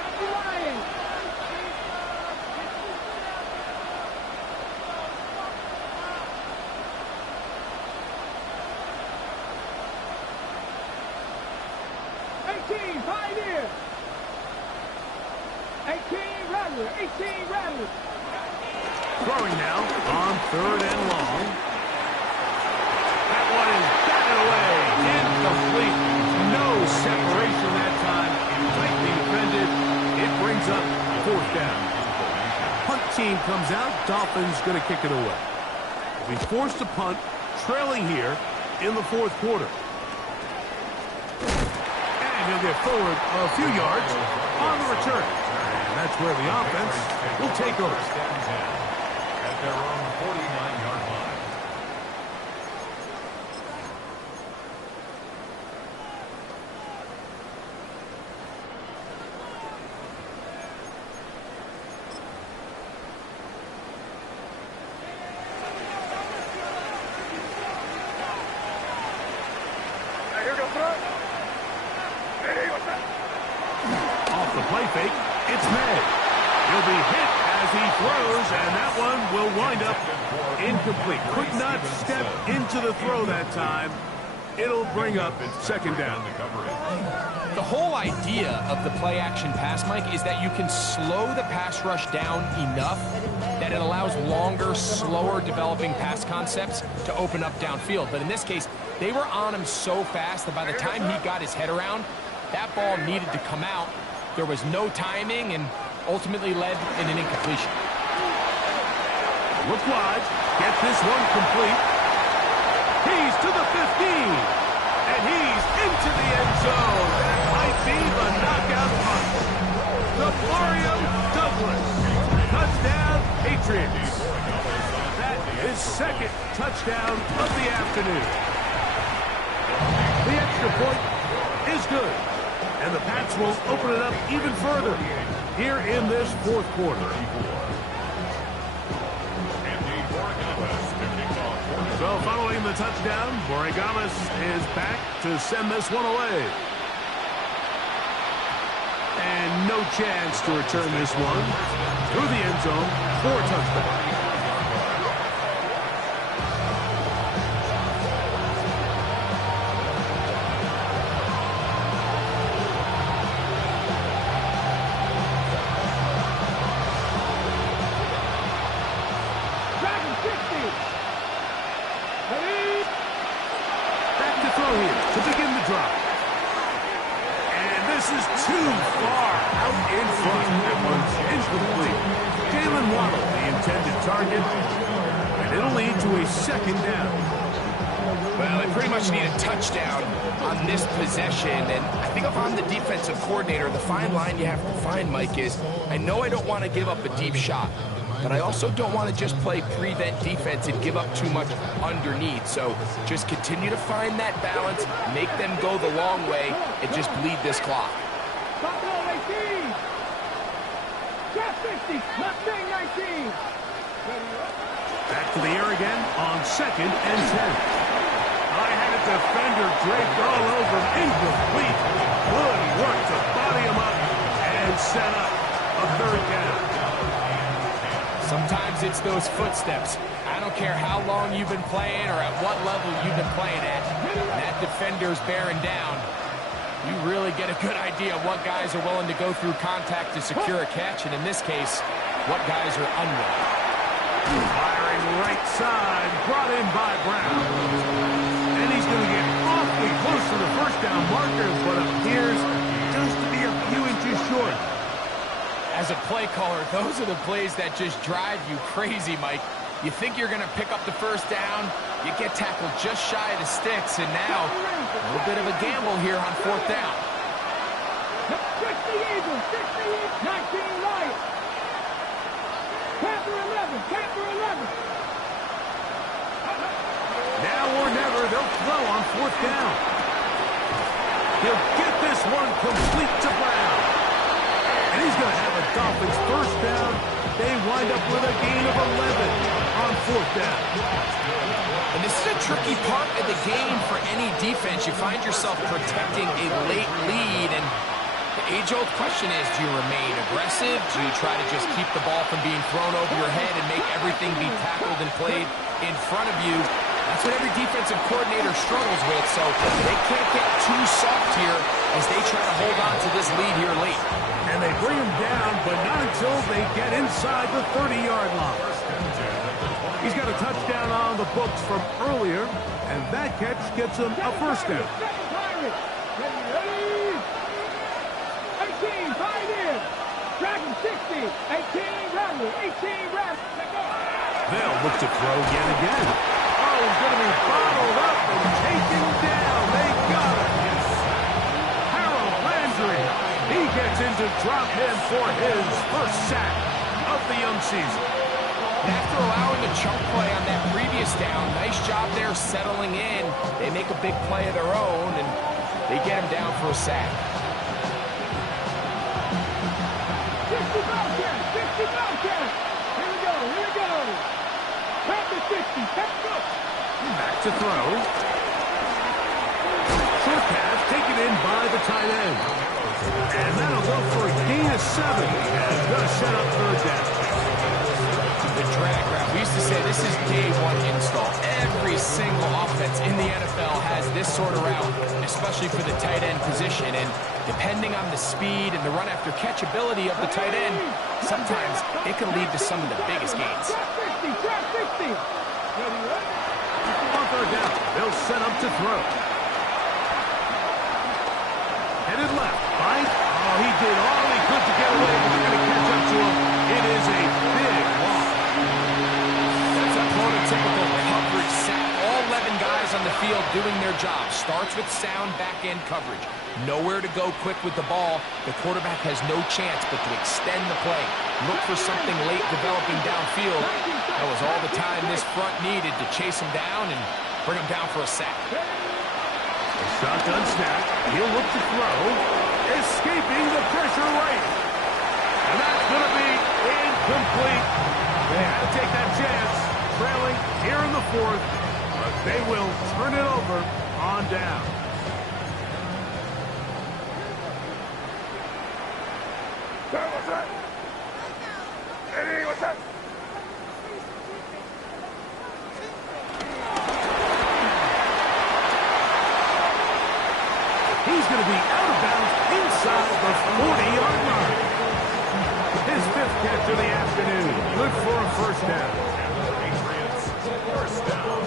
Throwing now on 3rd and long. That one is batted away. Incomplete. No separation that time. Tightly defended. It brings up 4th down. Punt team comes out. Dolphins going to kick it away. They'll be forced to punt, trailing here in the 4th quarter. And he'll get forward a few yards on the return. And that's where the offense will take over. At their own 49-yard line. Here goes front. Hey, what's that? Off the play fake, it's May. He'll be hit as as he throws, and that one will wind up incomplete. Could not step into the throw that time. It'll bring up second down. The whole idea of the play-action pass, Mike, is that you can slow the pass rush down enough that it allows longer, slower developing pass concepts to open up downfield. But in this case, they were on him so fast that by the time he got his head around, that ball needed to come out. There was no timing and ultimately led in an incompletion. Look wide. Get this one complete. He's to the 15. And he's into the end zone. That might be the knockout punt. The Mario Douglas. Touchdown, Patriots. That is second touchdown of the afternoon. The extra point is good. And the Pats will open it up even further here in this fourth quarter. So following the touchdown, Borregamas is back to send this one away. And no chance to return this one through the end zone for a touchdown. Second down. Well, they pretty much need a touchdown on this possession, and I think if I'm the defensive coordinator, the fine line you have to find, Mike, is I know I don't want to give up a deep shot, but I also don't want to just play prevent defense and give up too much underneath. So just continue to find that balance, make them go the long way, and just bleed this clock. Back to the air again on second and 10. I had a defender draped all over him. Incomplete. Good work to body him up and set up a third down. Sometimes it's those footsteps. I don't care how long you've been playing or at what level you've been playing at. That defender's bearing down. You really get a good idea of what guys are willing to go through contact to secure a catch, and in this case, what guys are unwilling. Firing right side, brought in by Brown. And he's going to get awfully close to the first down marker, but appears just to be a few inches short. As a play caller, those are the plays that just drive you crazy, Mike. You think you're going to pick up the first down, you get tackled just shy of the sticks, and now a little bit of a gamble here on fourth down. 60 Eagles, 19 Lions. Panther 11, Panther 11. Now or never, they'll throw on fourth down. He'll get this one complete to Brown. And he's going to have a Dolphins first down. They wind up with a gain of 11 on fourth down. And this is a tricky part of the game for any defense. You find yourself protecting a late lead, and the age-old question is, do you remain aggressive? Do you try to just keep the ball from being thrown over your head and make everything be tackled and played in front of you? That's what every defensive coordinator struggles with, so they can't get too soft here as they try to hold on to this lead here late. And they bring him down, but not until they get inside the 30-yard line. He's got a touchdown on the books from earlier, and that catch gets him a first down. 18, tied in. Dragon 60, 18, Rattler, 18, Rattler. They'll look to throw yet again. Oh, he's going to be bottled up and taken down. They got it. Harold Landry. He gets into drop in for his first sack of the young season. After allowing a chunk play on that previous down, nice job there settling in. They make a big play of their own, and they get him down for a sack. 60 Bobcats, 60 Bobcats. Here we go, here we go. Panther 60, let's go. Back to throw. Short pass taken in by the tight end. And that'll go for a gain of 7. And going to set up third down. this is day one install. Every single offense in the NFL has this sort of route, especially for the tight end position. And depending on the speed and the run-after-catch ability of the tight end, sometimes it can lead to some of the biggest gains. Trap 60. On third down, they'll set up to throw. Headed left, right? Oh, he did all he could to get away, but they're going to catch up to him. It is a big loss. That's a prototypical coverage sack. All 11 guys on the field doing their job. Starts with sound back-end coverage. Nowhere to go quick with the ball. The quarterback has no chance but to extend the play. Look for something late developing downfield. That was all the time this front needed to chase him down and bring him down for a sack. A shotgun snap. He'll look to throw. Escaping the pressure right. And that's going to be incomplete. They had to take that chance. Trailing here in the fourth. But they will turn it over on down. What's that? Eddie, what's that? He's going to be out of bounds inside the 40-yard line. His fifth catch of the afternoon. Good for a first down. Patriots, first down.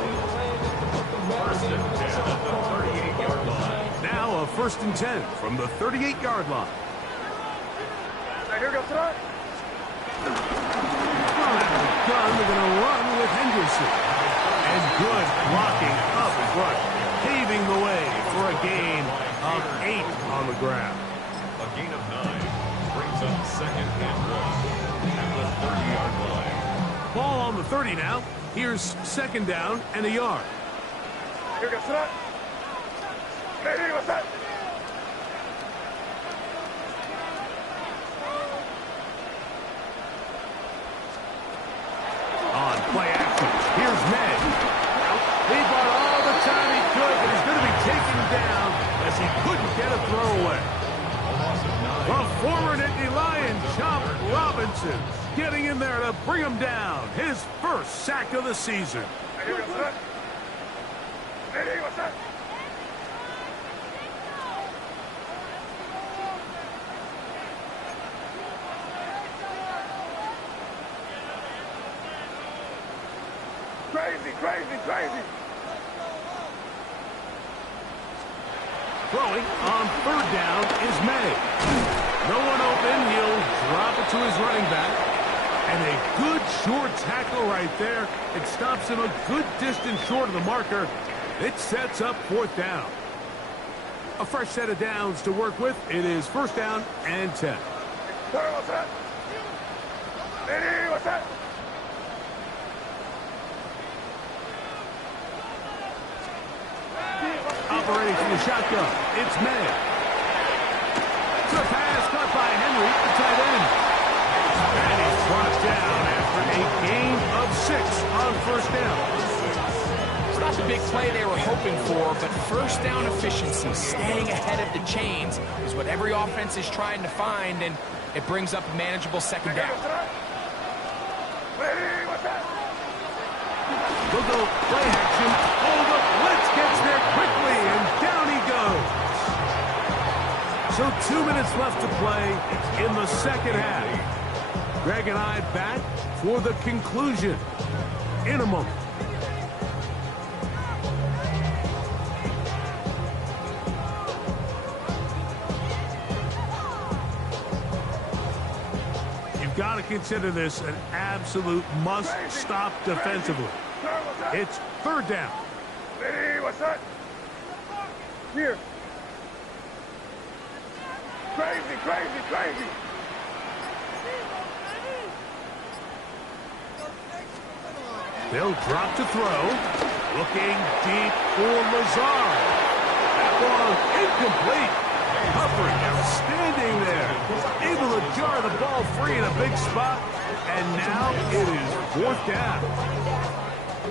First and 10 at the 38-yard line. Now a 1st and 10 from the 38-yard line. Here goes tonight. They're going to run with Henderson. And good blocking up front, paving the way for a gain of 8 on the ground. A gain of 9 brings up 2nd and 1 at the 30-yard line. Ball on the 30 now. Here's 2nd down and a yard. Here goes tonight. Eddie, what's that? On play action, here's Ned. He bought all the time he could, but he's going to be taken down as he couldn't get a throw away. The former Nittany Lion, Chop Robinson, getting in there to bring him down. His first sack of the season. Here goes tonight. Eddie, what's that? Crazy. Throwing on 3rd down is May. No one open. He'll drop it to his running back. And a good short tackle right there. It stops him a good distance short of the marker. It sets up 4th down. A fresh set of downs to work with. It is 1st down and 10. What's that? Eddie, what's that? Operating from the shotgun, it's May. It's a pass caught by Henry, the tight end. And he's brought down after a gain of 6 on 1st down. It's not the big play they were hoping for, but first down efficiency, staying ahead of the chains, is what every offense is trying to find, and it brings up a manageable 2nd down. Eddie, what's that? We'll go play action. Oh, the blitz gets there quickly, and down he goes. So 2 minutes left to play in the 2nd half. Greg and I back for the conclusion in a moment. You've got to consider this an absolute must-stop defensively. It's 3rd down. Eddie, what's that? Here. Crazy. They'll drop to throw. Looking deep for Lazard. That ball incomplete. Humphrey outstanding there. Able to jar the ball free in a big spot. And now it is 4th down.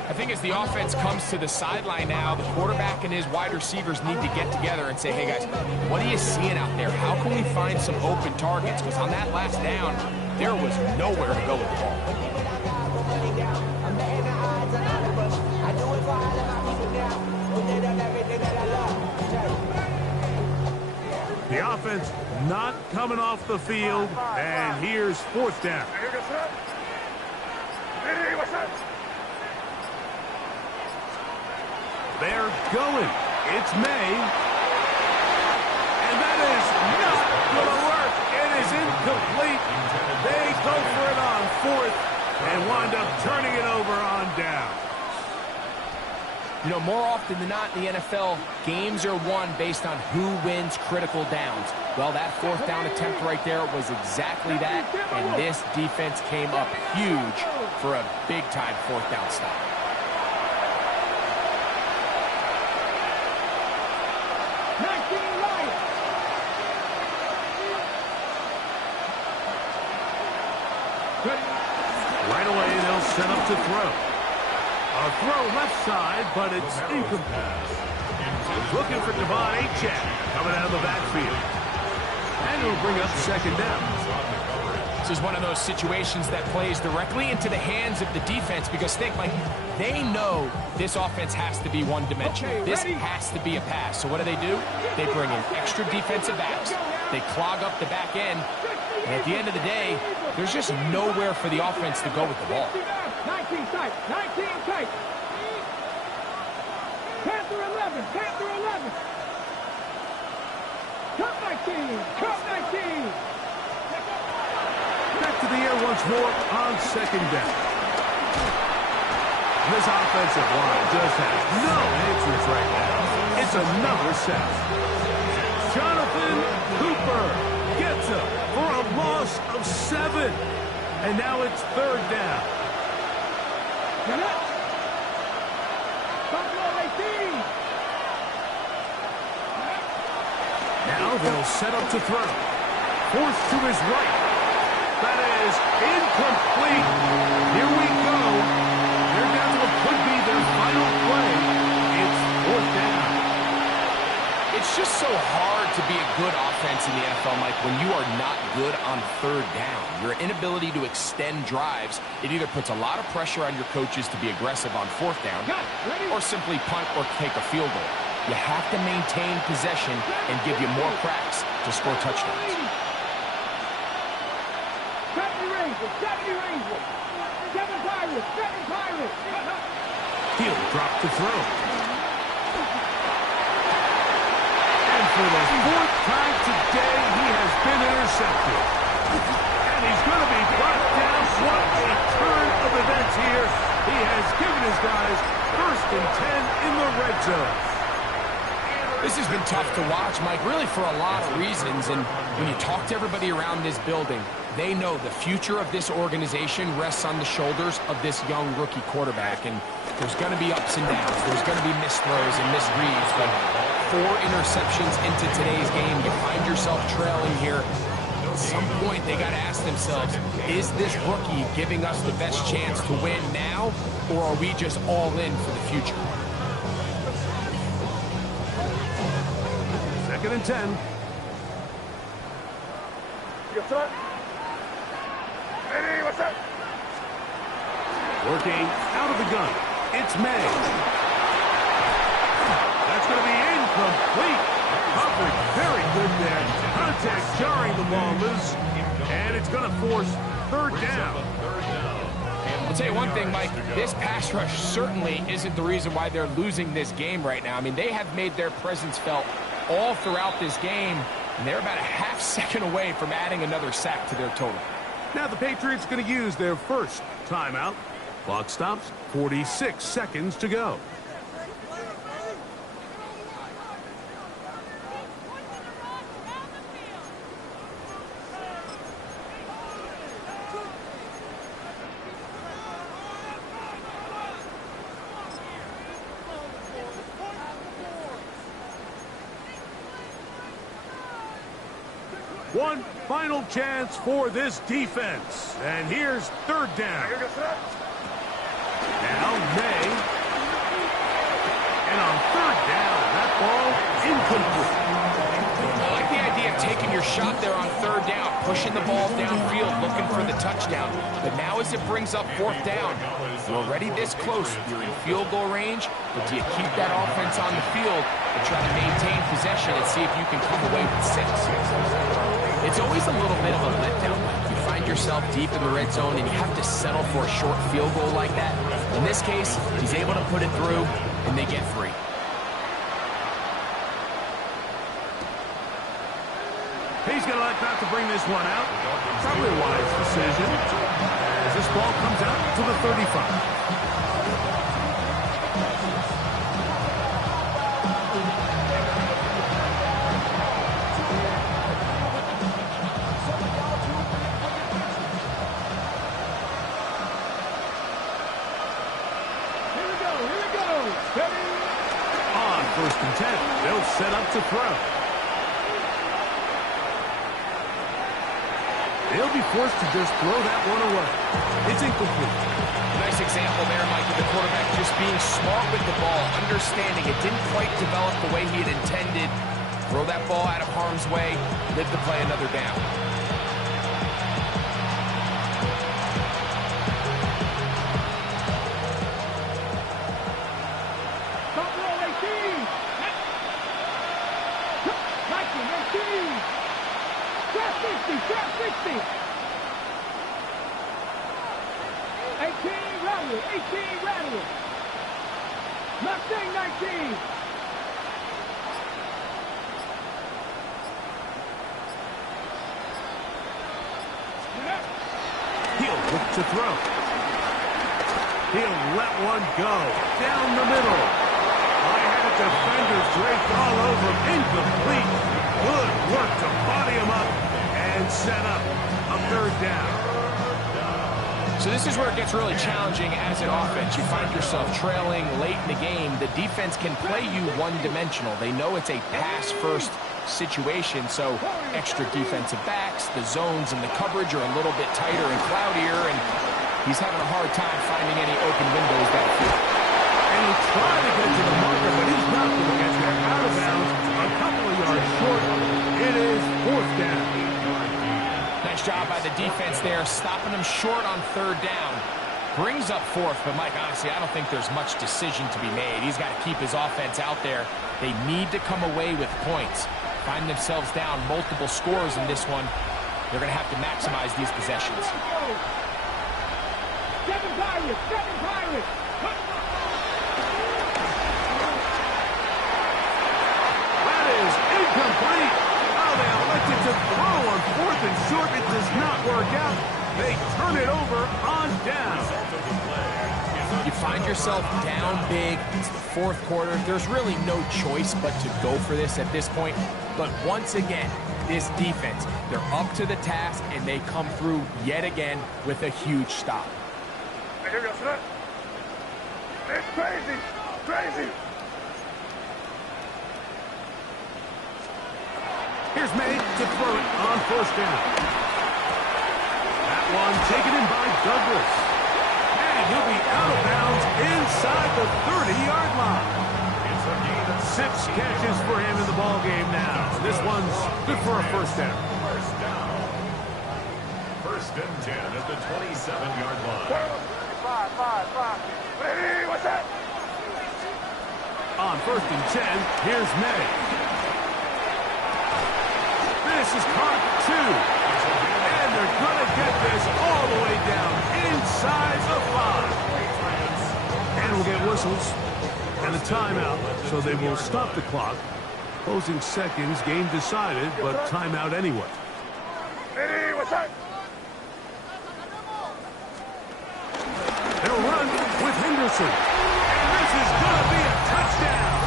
I think as the offense comes to the sideline now, the quarterback and his wide receivers need to get together and say, hey guys, what are you seeing out there? How can we find some open targets? Because on that last down, there was nowhere to go with the ball. offense not coming off the field, and here's 4th down. They're going. It's May. And that is not going to work. It is incomplete. They go for it on 4th and wind up turning it over on down. You know, more often than not in the NFL, games are won based on who wins critical downs. Well, that 4th down attempt right there was exactly that, and this defense came up huge for a big-time 4th down stop. Right away, they'll set up to throw. A throw left side, but it's incomplete. Looking for Devon Achek coming out of the backfield. And it'll bring up 2nd down. This is one of those situations that plays directly into the hands of the defense because think, like, they know this offense has to be one-dimensional. This has to be a pass. So what do? They bring in extra defensive backs. They clog up the back end. And at the end of the day, there's just nowhere for the offense to go with the ball. 19 tight, 19 tight. Panther 11, Panther 11. Cup 19, Cup 19. Back to the air once more on 2nd down. This offensive line just has no answers right now. It's another sack. Jonathan Cooper gets him for a loss of 7. And now it's 3rd down. Now they'll set up to throw. Forced to his right. That is incomplete. Here we go. They're down to what could be their final play. It's 4th down. It's just so hard to be a good offense in the NFL, Mike, when you are not good on 3rd down. Your inability to extend drives, it either puts a lot of pressure on your coaches to be aggressive on 4th down or simply punt or take a field goal. You have to maintain possession and give you more cracks to score touchdowns. 70 Rangers, 70 Rangers. 7 Pirates, 7 Pirates. He'll drop to throw. And for the 4th time today, he has been intercepted. And he's going to be brought down. What a turn of events here. He has given his guys 1st and 10 in the red zone. This has been tough to watch, Mike, really for a lot of reasons. And when you talk to everybody around this building, they know the future of this organization rests on the shoulders of this young rookie quarterback. And there's going to be ups and downs. There's going to be missed throws and missed reads. But 4 interceptions into today's game, you find yourself trailing here. At some point, they got to ask themselves, is this rookie giving us the best chance to win now, or are we just all in for the future? 2nd and 10. Working out of the gun. It's May. That's going to be incomplete. Coverage very good there. Contact jarring the ball loose. And it's going to force 3rd down. I'll tell you one thing, Mike. This pass rush certainly isn't the reason why they're losing this game right now. I mean, they have made their presence felt all throughout this game, and they're about a half second away from adding another sack to their total. Now the Patriots going to use their 1st timeout. Clock stops, 46 seconds to go. One final chance for this defense. And here's 3rd down. Now May. And on 3rd down, that ball incomplete. I like the idea of taking your your shot there on third down, pushing the ball downfield, looking for the touchdown. But now as it brings up fourth down, you're already this close. You're in field goal range, but do you keep that offense on the field and try to maintain possession and see if you can come away with 6? It's always a little bit of a letdown. You find yourself deep in the red zone and you have to settle for a short field goal like that. In this case, he's able to put it through, and they get 3. He's going to elect not to bring this one out. Probably a wise decision as this ball comes out to the 35. On first and 10, they'll set up to throw. They'll be forced to just throw that one away. It's incomplete. Nice example there, Mike, of the quarterback just being smart with the ball, understanding it didn't quite develop the way he had intended. Throw that ball out of harm's way, live to play another down. Top roll 18. Mikey, 18. Trap 60, trap 60. 18, rattle, 18, rattle. Mustang 19. He'll look to throw. He'll let one go. Down the middle. I had a defender draped all over him. Incomplete. Good work to body him up and set up a third down. So this is where it gets really challenging as an offense. You find yourself trailing late in the game. The defense can play you one-dimensional. They know it's a pass-first situation, so extra defensive backs, the zones and the coverage are a little bit tighter and cloudier, and he's having a hard time finding any open windows downfield. And he tried to get to the marker, but he's not going to get there. Out of bounds, a couple of yards short. It is fourth down. Nice job by the defense there, stopping him short on third down. Brings up fourth, but Mike, honestly, I don't think there's much decision to be made. He's got to keep his offense out there. They need to come away with points. Find themselves down multiple scores in this one. They're going to have to maximize these possessions. 7 Pirates, 7 Pirates. That is incomplete. Oh, they elected to throw on fourth and short. It does not work out. They turn it over on down. You find yourself down big. It's the fourth quarter. There's really no choice but to go for this at this point. But once again, this defense, they're up to the task, and they come through yet again with a huge stop. Hey, here we go, son. It's crazy. Crazy. Here's May to throw it on first down. That one taken in by Douglas. And he'll be out of bounds inside the 30-yard line. 6 catches for him in the ball game now. This one's good for a first down. First and 10 at the 27-yard line. 5. Hey, what's that? On first and 10, here's May. This is caught 2. And they're going to get this all the way down inside the 5. And we'll get whistles and a timeout, so they will stop the clock. Closing seconds, game decided, but timeout anyway. Hey, what's that? They'll run with Henderson. And this is going to be a touchdown.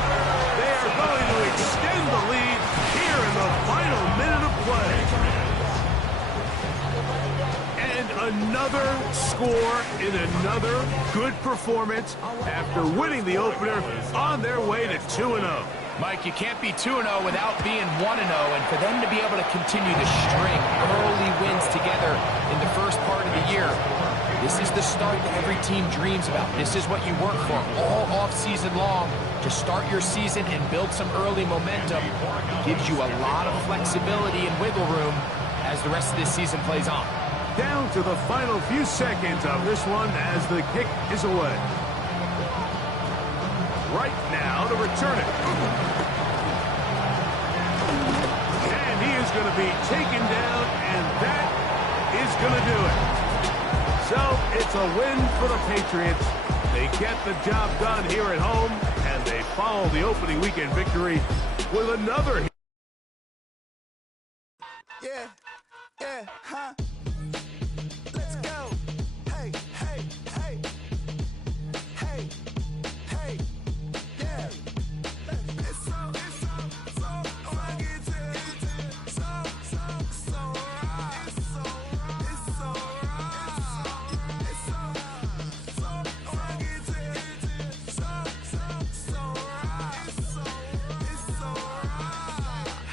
They are going to extend the lead here in the final minute of play. And another score in another good performance after winning the opener on their way to 2-0. Mike, you can't be 2-0 without being 1-0, and for them to be able to continue to string early wins together in the first part of the year, This is the start that every team dreams about. This is what you work for all off-season long to start your season and build some early momentum. Gives you a lot of flexibility and wiggle room as the rest of this season plays on. Down to the final few seconds of this one as the kick is away. Right now to return it. And he is going to be taken down, and that is going to do it. So it's a win for the Patriots. They get the job done here at home, and they follow the opening weekend victory with another. Yeah, huh? Let's go. Hey, hey, hey. Hey, hey, yeah. It's so rugged. So right. It's so rugged. So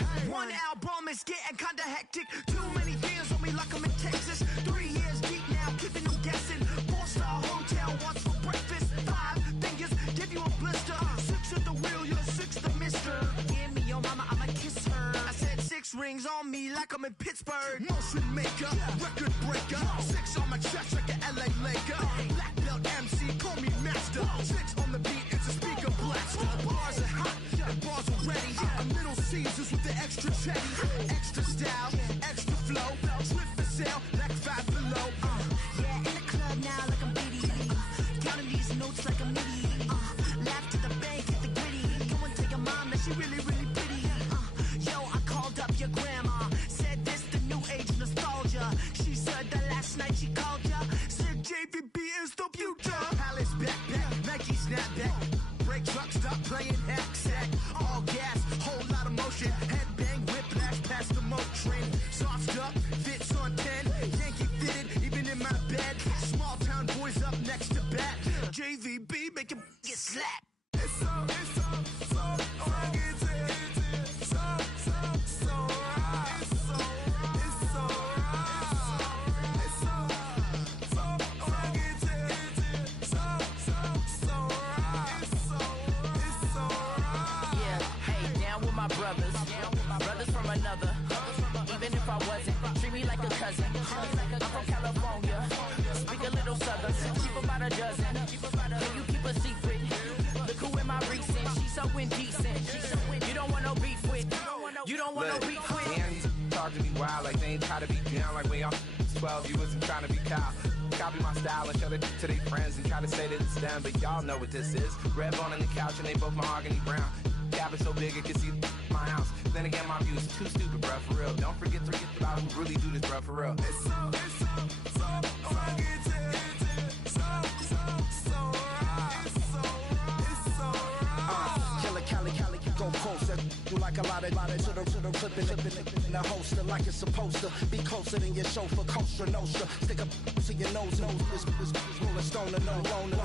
right. One album is getting kinda hectic. Too many fans on me like I'm in Texas. 3 years deep now, keeping them guessing. 4-star hotel, what's for breakfast? 5 fingers, give you a blister. 6 at the wheel, you're 6 the mister. Give me your mama, I'ma kiss her. I said 6 rings on me like I'm in Pittsburgh. Motion maker, record breaker. 6 on my chest like an LA Laker. Black belt MC, call me master. 6 on the beat, it's a speaker blaster. Bars are hot, and bars are ready. A Little Caesars with the extra chetty. Extra style, extra flow. Swift for sale, like 5 below. Yeah, in the club now like I'm Biddy. Counting these notes like a MIDI. Laugh to the bank, hit the gritty. Go and tell your mom that she really, really pretty. Yo, I called up your grandma. Said this the new age nostalgia. She said that last night she called ya. Said JVB is the future. Palace backpack, Nike snapback. Break truck, stop playing hack sack. All gas, whole lot of motion. Headbang, whiplash, past the moat train. Soft up, fits on 10. Yankee fitted, even in my bed. Small town boys up next to bat. JVB, make him get slapped. It's so rugged. So right. It's so rugged. It's so right. Yeah, hey, down with my brothers from another. Even if I wasn't, treat me like a cousin. I'm from California, speak a little southern. Keep about a dozen. Can you keep a secret? Look who in my recent. She's so indecent. You don't want no beef with. You don't want no beef with. Damn, talk to me wild like they ain't try to be down like when y'all 12. You wasn't trying to be Kyle. Copy my style and show it to their friends and try to say that it's them, but y'all know what this is. Red bone on the couch and they both mahogany brown. Cabin so big it can see my house. Then again, my view is too stupid, bruh, for real. Don't forget about who really do this, bruh, for real. It's so rugged. So right. It's so right. Killer Cali, go closer. You like a lot of to the clipping in the holster like it's supposed to. Be closer than your chauffeur, Costa Nostra. Stick up to your nose, it's rolling stone and no loner.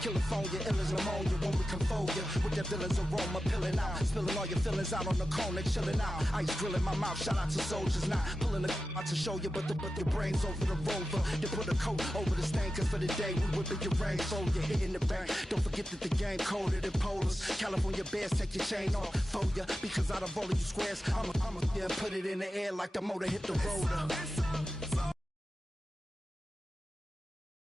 California, ill as pneumonia when we confold you with the villain's aroma, pilling out, spilling all your feelings out on the corner, chilling out. Ice grilling my mouth, shout out to soldiers, not pulling the out to show you, but the brains over the rover. You put a coat over the stain, cause for the day we whipping your rain, so you're hitting the bank. Don't forget that the game coded in polars. California bears, take your chain off for ya, because out of all of you squares, I'ma put it in the air like the motor hit the roller.